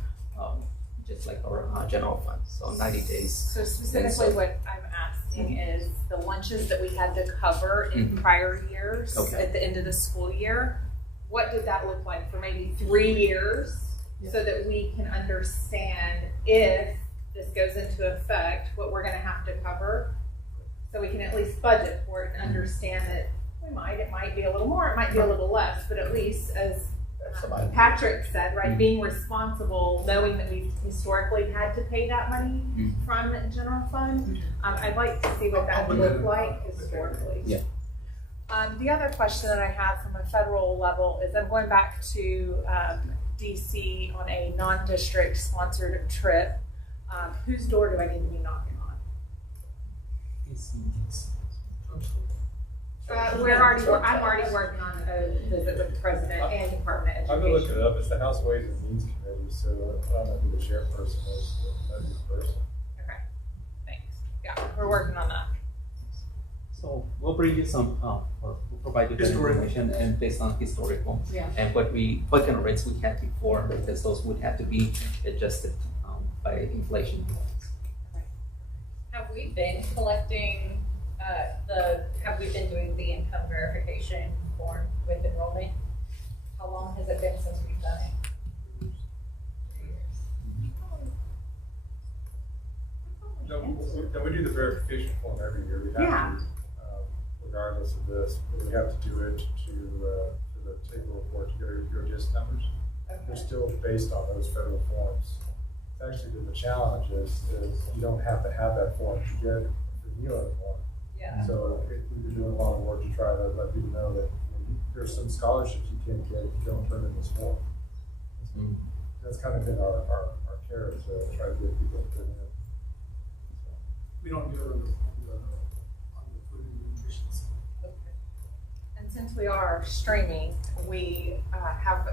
general fund. So 90 days. So specifically, what I'm asking is the lunches that we had to cover in prior years at the end of the school year. What did that look like for maybe 3 years, so that we can understand if this goes into effect, what we're going to have to cover, so we can at least budget for it and understand that it might be a little more, it might be a little less, but at least, as Patrick said, right, being responsible, knowing that we've historically had to pay that money from general fund. I'd like to see what that would look like historically. Yeah. The other question that I have from a federal level is I'm going back to DC on a non-district sponsored trip. Whose door do I need to be knocking on? I'm already working on a visit with the president and Department of I've been looking Education. it up, it's the House Ways and Means Committee, so I don't know who the chairperson is, but that's the person. Okay, thanks. Yeah, we're working on that. So we'll bring you some, or we'll provide you the Historical. information and based on historical. Yeah. And what kind of rates we had before, because those would have to be adjusted by inflation. Have we been collecting, have we been doing the income verification form with enrollment? How long has it been since we've done it? 3 years. No, we do the verification form every year, we have to, regardless of this, we have to do it to the table report to get your GIST numbers. They're still based on those federal forms. It's actually been the challenge is you don't have to have that form to get the meal anymore. Yeah. So we've been doing a lot of work to try to let people know that there's some scholarships you can't get if you don't turn in this form. Mm. That's kind of been our carrot to try to get people to turn in. We don't do it on the food and nutrition side. And since we are streaming, we have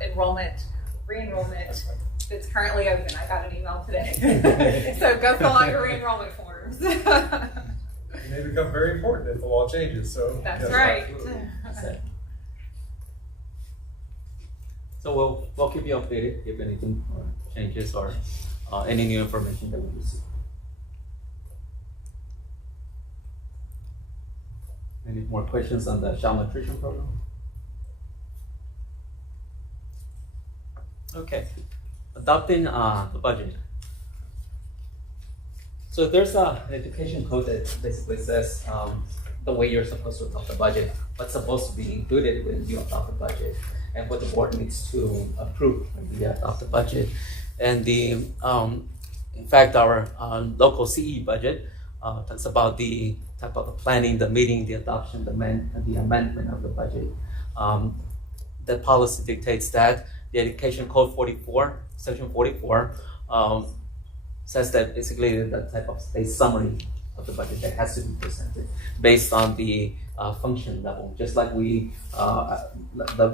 re-enrollment that's currently open. I got an email today. So go fill out your re-enrollment forms. And they become very important if the law changes, so. That's yes, right. absolutely. So we'll keep you updated if anything changes or any new information that we receive. Any more questions on the child nutrition program? Okay, adopting the budget. So there's an education code that basically says the way you're supposed to adopt the budget, what's supposed to be included when you adopt the budget, and what the board needs to approve when you adopt the budget. And in fact, our local CE budget talks about the type of the planning, the meeting, the adoption, the amendment of the budget. The policy dictates that the Education Code 44, Section 44, says that basically the type of a summary of the budget that has to be presented based on the function level. Just like the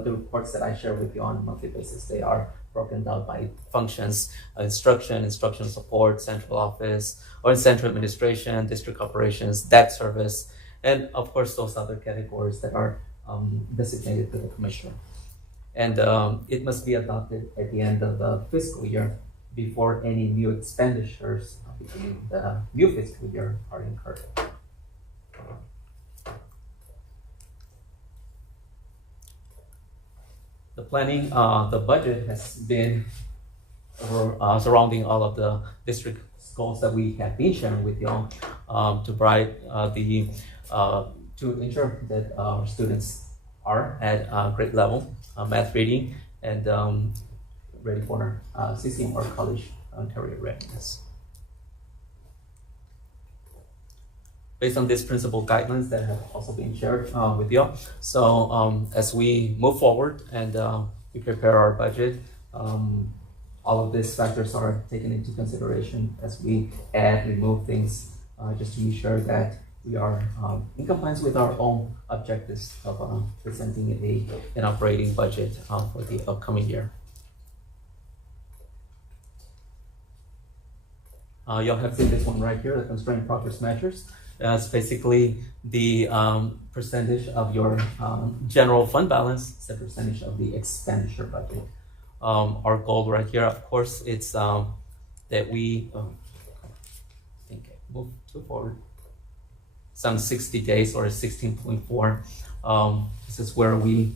reports that I share with you on a monthly basis, they are broken down by functions: instruction support, central office, or central administration, district operations, debt service, and of course those other categories that are designated to the commissioner. And it must be adopted at the end of the fiscal year before any new expenditures beginning the new fiscal year are incurred. The planning, the budget has been surrounding all of the district goals that we have been sharing with y'all to provide to ensure that our students are at grade level, math, reading, and ready for CCM or college career readiness. Based on these principal guidelines that have also been shared with you. So as we move forward and we prepare our budget, all of these factors are taken into consideration as we add, remove things, just to ensure that we are in compliance with our own objectives of presenting an operating budget for the upcoming year. Y'all have seen this one right here, the constraint progress measures. It's basically the percentage of your general fund balance, it's the percentage of the expenditure budget. Our goal right here, of course, it's that we move forward some 60 days or 16.4. This is where we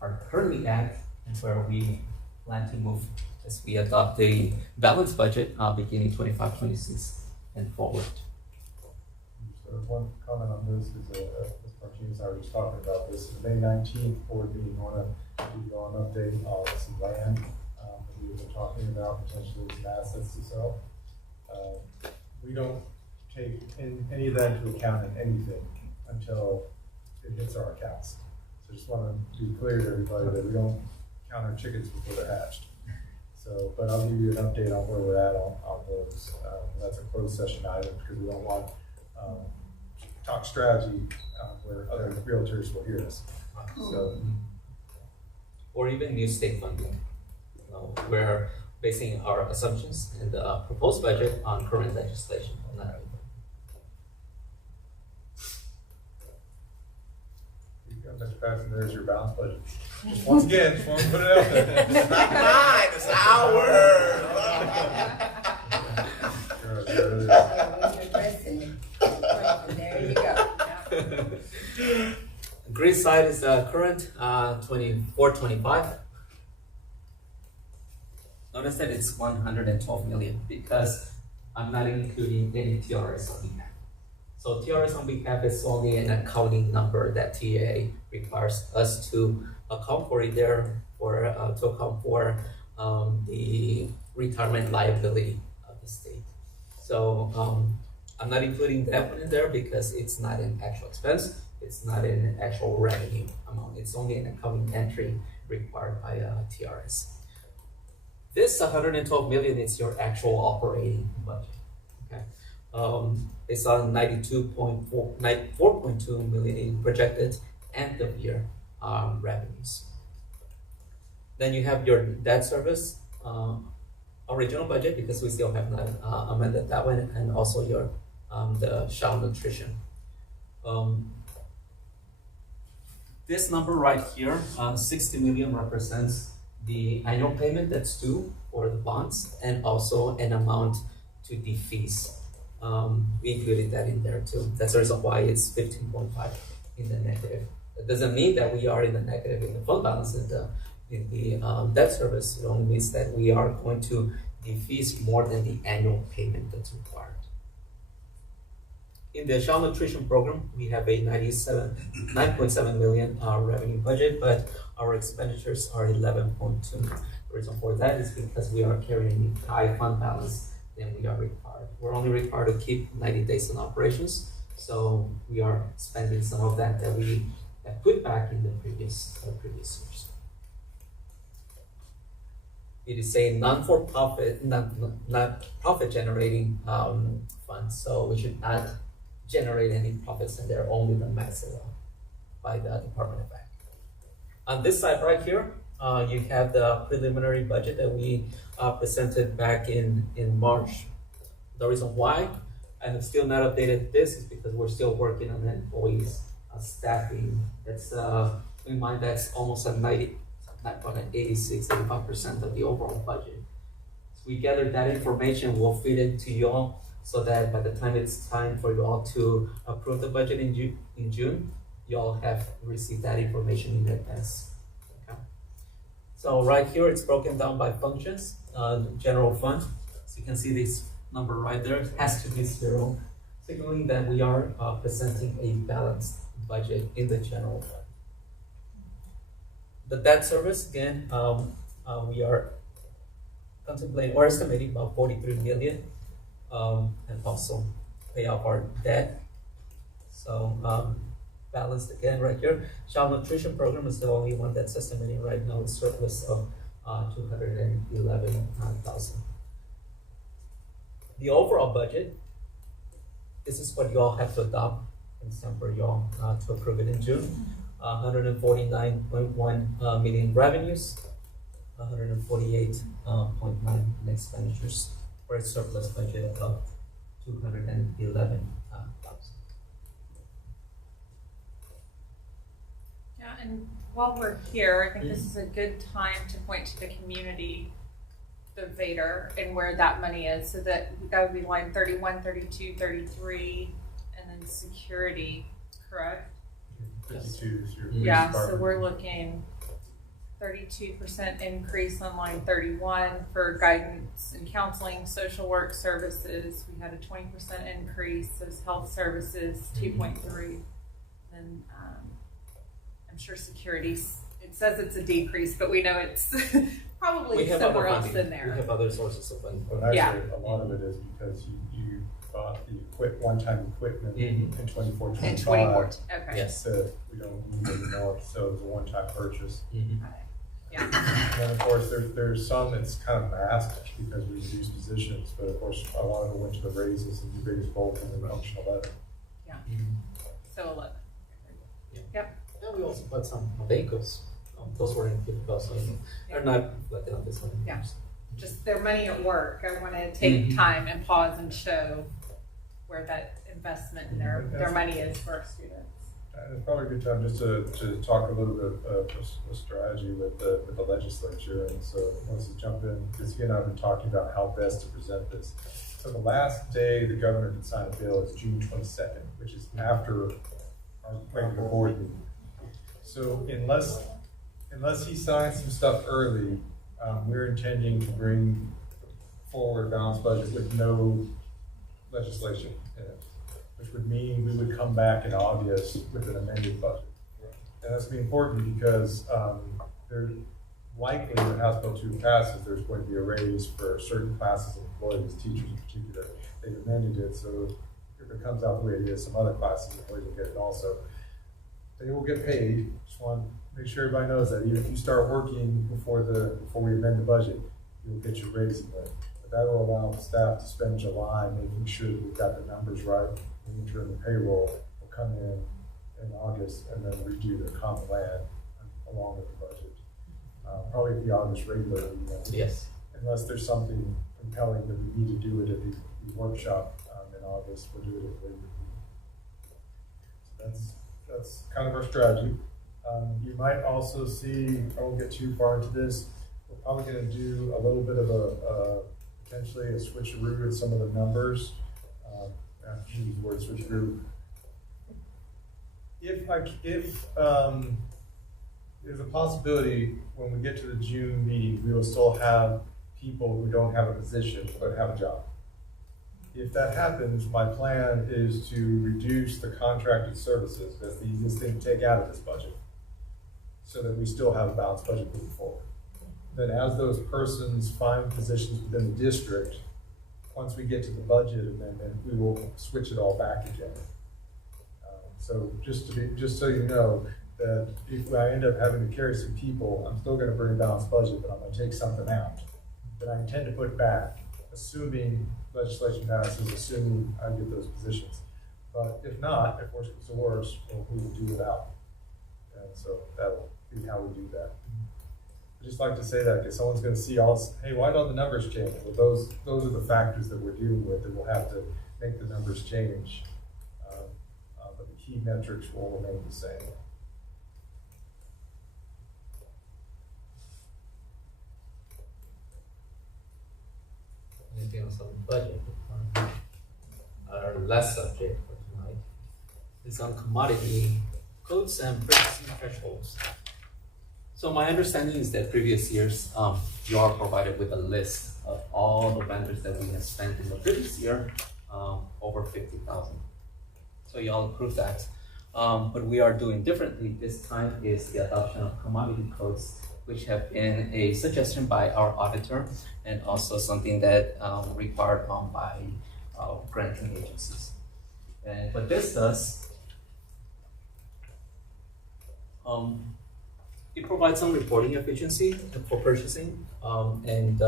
are currently at and where we plan to move as we adopt the balanced budget beginning 25-26 and forward. So one comment on this is, Ms. Martinez and I were just talking about this, the May 19th board meeting, I want to give you all an update on some land that we've been talking about, potentially some assets to sell. We don't take any of that into account in anything until it hits our accounts. So just want to be clear to everybody that we don't count our chickens before they're hatched. So, but I'll give you an update on where we're at on those. That's a closed session item because we don't want talk strategy where other realtors will hear us. So, Or even new state funding. We're basing our assumptions and the proposed budget on current legislation. Mr. Patterson, there's your balanced budget. Just once again, just want to put it out there. It's not mine, it's ours. There it is. When you're dressing, there you go. Green side is the current 24-25. Notice that it's 112 million because I'm not including any TRS on behalf. So TRS on behalf is only an accounting number that TA requires us to account for it there for to account for the retirement liability of the state. So I'm not including that one in there because it's not an actual expense. It's not an actual revenue amount. It's only an accounting entry required by TRS. This 112 million is your actual operating budget. Okay, it's on 94.2 million in projected end of year revenues. Then you have your debt service original budget because we still have not amended that one, and also your the child nutrition. This number right here, 60 million represents the annual payment that's due for the bonds and also an amount to the fees. We included that in there too. That's the reason why it's 15.5 in the negative. It doesn't mean that we are in the negative in the fund balance in the debt service. It only means that we are going to defease more than the annual payment that's required. In the child nutrition program, we have a 9.7 million revenue budget, but our expenditures are 11.2. The reason for that is because we are carrying a high fund balance than we are required. We're only required to keep 90 days in operations, so we are spending some of that we have put back in the previous years. It is a non-for-profit, not profit generating fund, so we should not generate any profits in there, only the maximum by the Department of Ag. On this side right here, you have the preliminary budget that we presented back in March. The reason why I have still not updated this is because we're still working on employees staffing. That's in mind that's almost a 85% of the overall budget. So we gathered that information, we'll feed it to you all so that by the time it's time for you all to approve the budget in June, you all have received that information in advance. Okay. So right here, it's broken down by functions. General fund, so you can see this number right there has to be 0, signaling that we are presenting a balanced budget in the general fund. The debt service, again, we are contemplating or estimating about 43 million. And also pay off our debt. So balanced again right here. Child nutrition program is the only one that's estimating right now a surplus of 211,000. The overall budget, this is what you all have to adopt in December, you all to approve it in June. 149.1 million revenues, 148.9 in expenditures, for a surplus budget of 211,000. Yeah, and while we're here, I think this is a good time to point to the community, the Vader, and where that money is. So that would be line 31, 32, 33, and then security, correct? 52 is your Yeah, so department. we're looking 32% increase on line 31 for guidance and counseling, social work services. We had a 20% increase. Those health services, 2.3. And I'm sure securities, it says it's a decrease, but we know it's probably somewhere else in there. We have other sources of funding. But actually, Yeah. a lot of it is because you bought the one-time equipment in 24, 25. In 2014, okay. Yes. That we don't need anymore, so it was a one-time purchase. Yeah. And of course, there's some that's kind of masked because we reduced positions, but of course, a lot of it went to the raises and the biggest bulk in the functional level. Yeah. So 11. And we also put some vehicles. Those were included also. They're not reflected on this one. Yeah. Just their money at work. I want to take time and pause and show where that investment in their money is for our students. And it's probably a good time just to talk a little bit of strategy with the legislature. And so let's jump in, because he and I have been talking about how best to present this. So the last day the governor can sign a bill is June 22nd, which is after our regular board meeting. So unless he signs some stuff early, we're intending to bring forward a balanced budget with no legislation in it, which would mean we would come back in August with an amended budget. And that's going to be important because there's likely when House Bill 2 passes, there's going to be a raise for certain classes of employees, teachers in particular. They've amended it, so if it comes out the way it is, some other classes of employees will get it also. They will get paid. Just want to make sure everybody knows that. Even if you start working before we amend the budget, you'll get your raise then. But that will allow the staff to spend July making sure that we've got the numbers right. We turn the payroll will come in August and then redo the common land along with the budget. Probably at the August regular meeting. Yes. Unless there's something compelling that we need to do it at the workshop in August, we'll do it at the regular meeting. So that's kind of our strategy. You might also see, I won't get too far into this, we're probably going to do a little bit of potentially a switcheroo in some of the numbers. I use the word switcheroo. If there's a possibility when we get to the June meeting, we will still have people who don't have a position but have a job. If that happens, my plan is to reduce the contracted services. That's the easiest thing to take out of this budget, so that we still have a balanced budget moving forward. Then as those persons find positions within the district, once we get to the budget amendment, we will switch it all back again. So just so you know, that if I end up having to carry some people, I'm still going to bring a balanced budget, but I'm going to take something out that I intend to put back, assuming legislation passes, assuming I get those positions. But if not, if worse comes to worse, well, we will do without. And so that'll be how we do that. I just like to say that because someone's going to see hey, why don't the numbers change? Well, those are the factors that we're dealing with, and we'll have to make the numbers change. But the key metrics will remain the same. Anything else on the budget? Our last subject for tonight is on commodity codes and purchasing thresholds. So my understanding is that previous years, you are provided with a list of all the vendors that we have spent in the previous year, over 50,000. So you all approved that. What we are doing differently this time is the adoption of commodity codes, which have been a suggestion by our auditor and also something that required by granting agencies. And what this does, it provides some reporting efficiency for purchasing and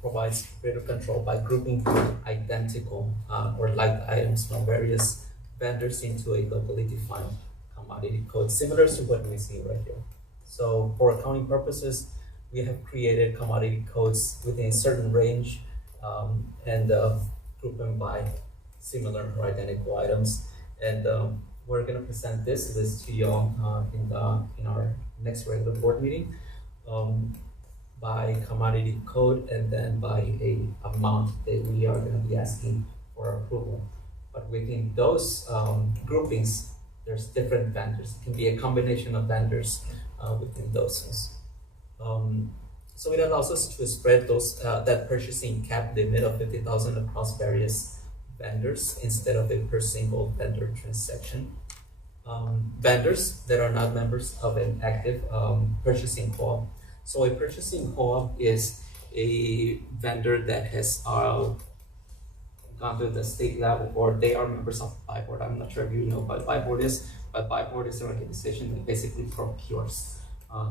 provides greater control by grouping identical or like items from various vendors into a locally defined commodity code, similar to what we see right here. So for accounting purposes, we have created commodity codes within a certain range and group them by similar or identical items. And we're going to present this list to y'all in our next regular board meeting by commodity code and then by a amount that we are going to be asking for approval. But within those groupings, there's different vendors. It can be a combination of vendors within those ones. So it allows us to spread those that purchasing cap limit of 50,000 across various vendors instead of a per single vendor transaction. Vendors that are not members of an active purchasing co-op. So a purchasing co-op is a vendor that has gone to the state level, or they are members of BIBORD. I'm not sure if you know what BIBORD is, but BIBORD is an organization that basically procures,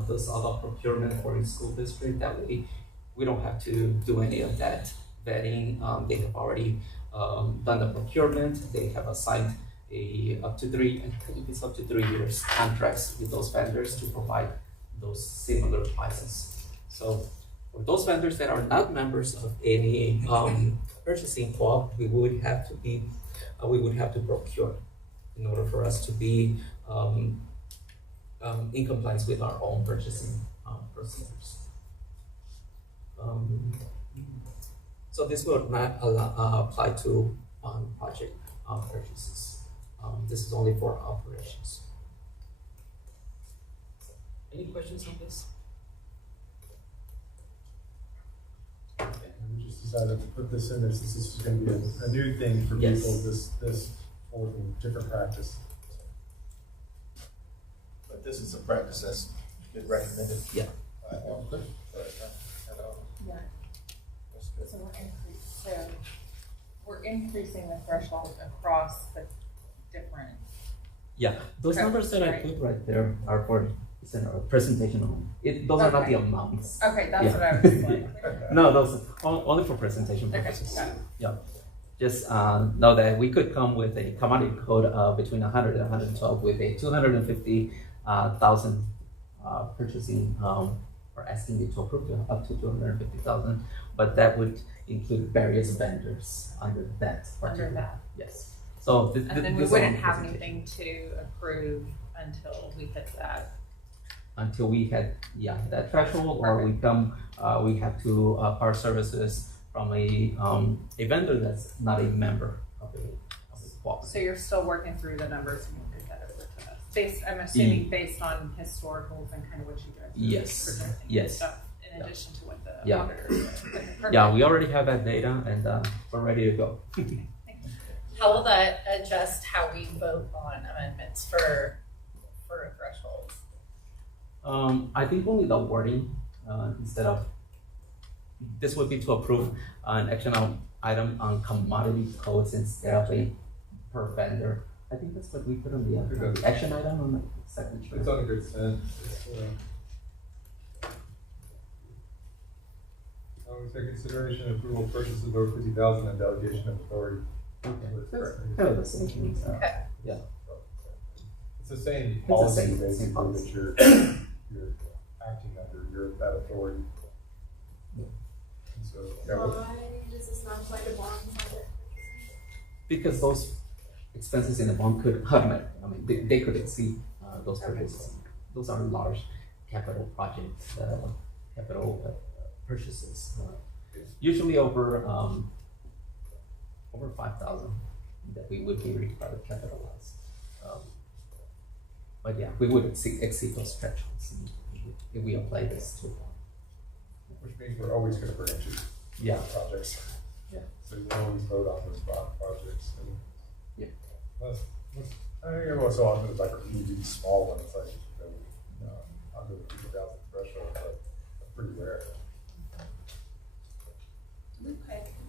does all the procurement for a school district. That way, we don't have to do any of that vetting. They have already done the procurement. They have assigned up to 3, I think it's up to 3 years contracts with those vendors to provide those similar prices. So for those vendors that are not members of any purchasing co-op, we would have to procure in order for us to be in compliance with our own purchasing procedures. So this will not apply to project purchases. This is only for operations. Any questions on this? We just decided to put this in there since this is going to be a new thing for Yes. people, this for different practice. But this is a practice that's been recommended. Yeah. By all. Yeah. That's good. So we're increasing the threshold across the different. Yeah, those Okay, numbers that I right. put right there are for it's in our presentation only. Those are not Okay. the amounts. Okay, that's Yeah. what I was like. No, those only for presentation Okay, purposes. got it. Yeah. Just know that we could come with a commodity code between 100 and 112 with a 250,000 purchasing or asking you to approve up to 250,000, but that would include various vendors under that. Under particular- that. Yes. So And then we this is wouldn't only have presentation. anything to approve until we hit that. Until we had that threshold, or we have to our services from a vendor that's not a member of the cooperative. So you're still working through the numbers and you'll get that over to us. I'm assuming based on historicals and kind of what you guys are Yes. presenting and Yes. stuff, in addition to what the Yeah. auditors said. Okay, perfect. Yeah, we already have that data and we're ready to go. How will that adjust how we vote on amendments for thresholds? I think only the wording instead of this would be to approve an action item on commodity codes instead of a per vendor. I think that's what we put on the action item on the second. It's on a good sense. I would say consideration and approval of purchases over 50,000 and delegation of authority. Okay. That's kind of the same thing. Okay. Yeah. It's the same the policy same basically policy. that you're acting under, you're that authority. Yeah. And so, yeah, Why does this not apply to bonds? Because those expenses in the bond could they could exceed those purchases. Those are large capital projects, capital purchases. Usually over 5,000 that we would be required to capitalize. But yeah, we would exceed those thresholds if we apply this to. which means we're always going to bring you Yeah. projects. Yeah. So you always vote on those bond projects. And Yeah. I think every once in a while there's like a really small one. It's like under the 50,000 threshold, but pretty rare.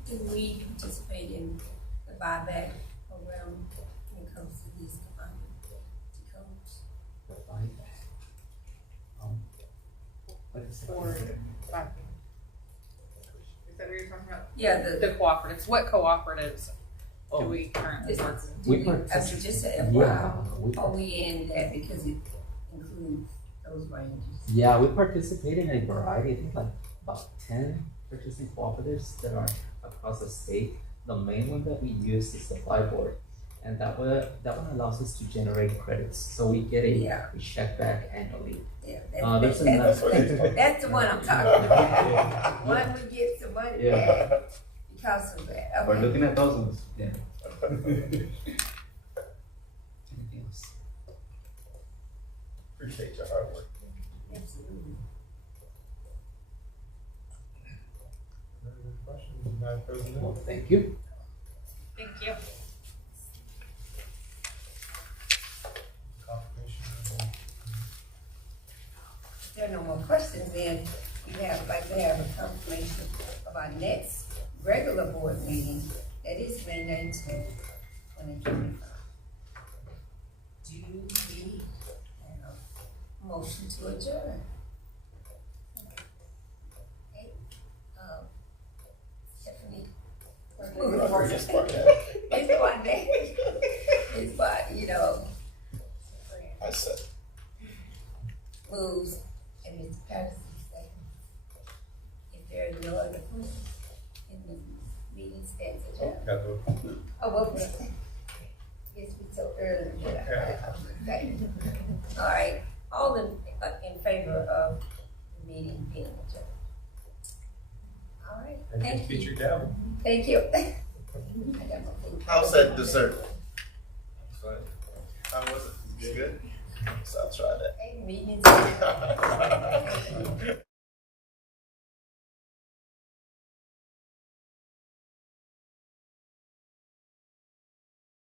Do we participate in the buyback program when it comes to these commodity codes? The buyback. What is that? For buyback. Is that what you're talking about? Yeah, The cooperatives, what cooperatives Oh. do we currently Is- work with? We I mean, participate. just a Yeah, FYI, are we in that because it includes those ranges? Yeah, we participate in a variety, I think like about 10 purchasing cooperatives that are across the state. The main one that we use is the Supply Board. And that one allows us to generate credits. So we get Yeah. a check back annually. Yeah, There's that's another. that's the one I'm talking about. One we get some money Yeah. back because of that. We're Okay. looking at those ones. Yeah. Anything else? Appreciate your hard work. Absolutely. Any other questions, Madam President? Well, thank you. Thank you. Confirmation. If there are no more questions, then we have, like to have a confirmation of our next regular board meeting, that is May 19th, 2025. Do we have a motion to adjourn? Okay, Stephanie. Yes, partner. It's one day. It's fine, you know, I said, moves, and Mr. Patterson second. If there is no other questions in the meeting stands adjourned. Got the- Oh, okay. Yes, we so early. Okay. All right, all in favor of the meeting being adjourned. All right, thank you. Teacher Gavin. Thank you. I got my thing. how's that dessert? Fine. How was it? Good? So I'll try that. Okay, meeting is.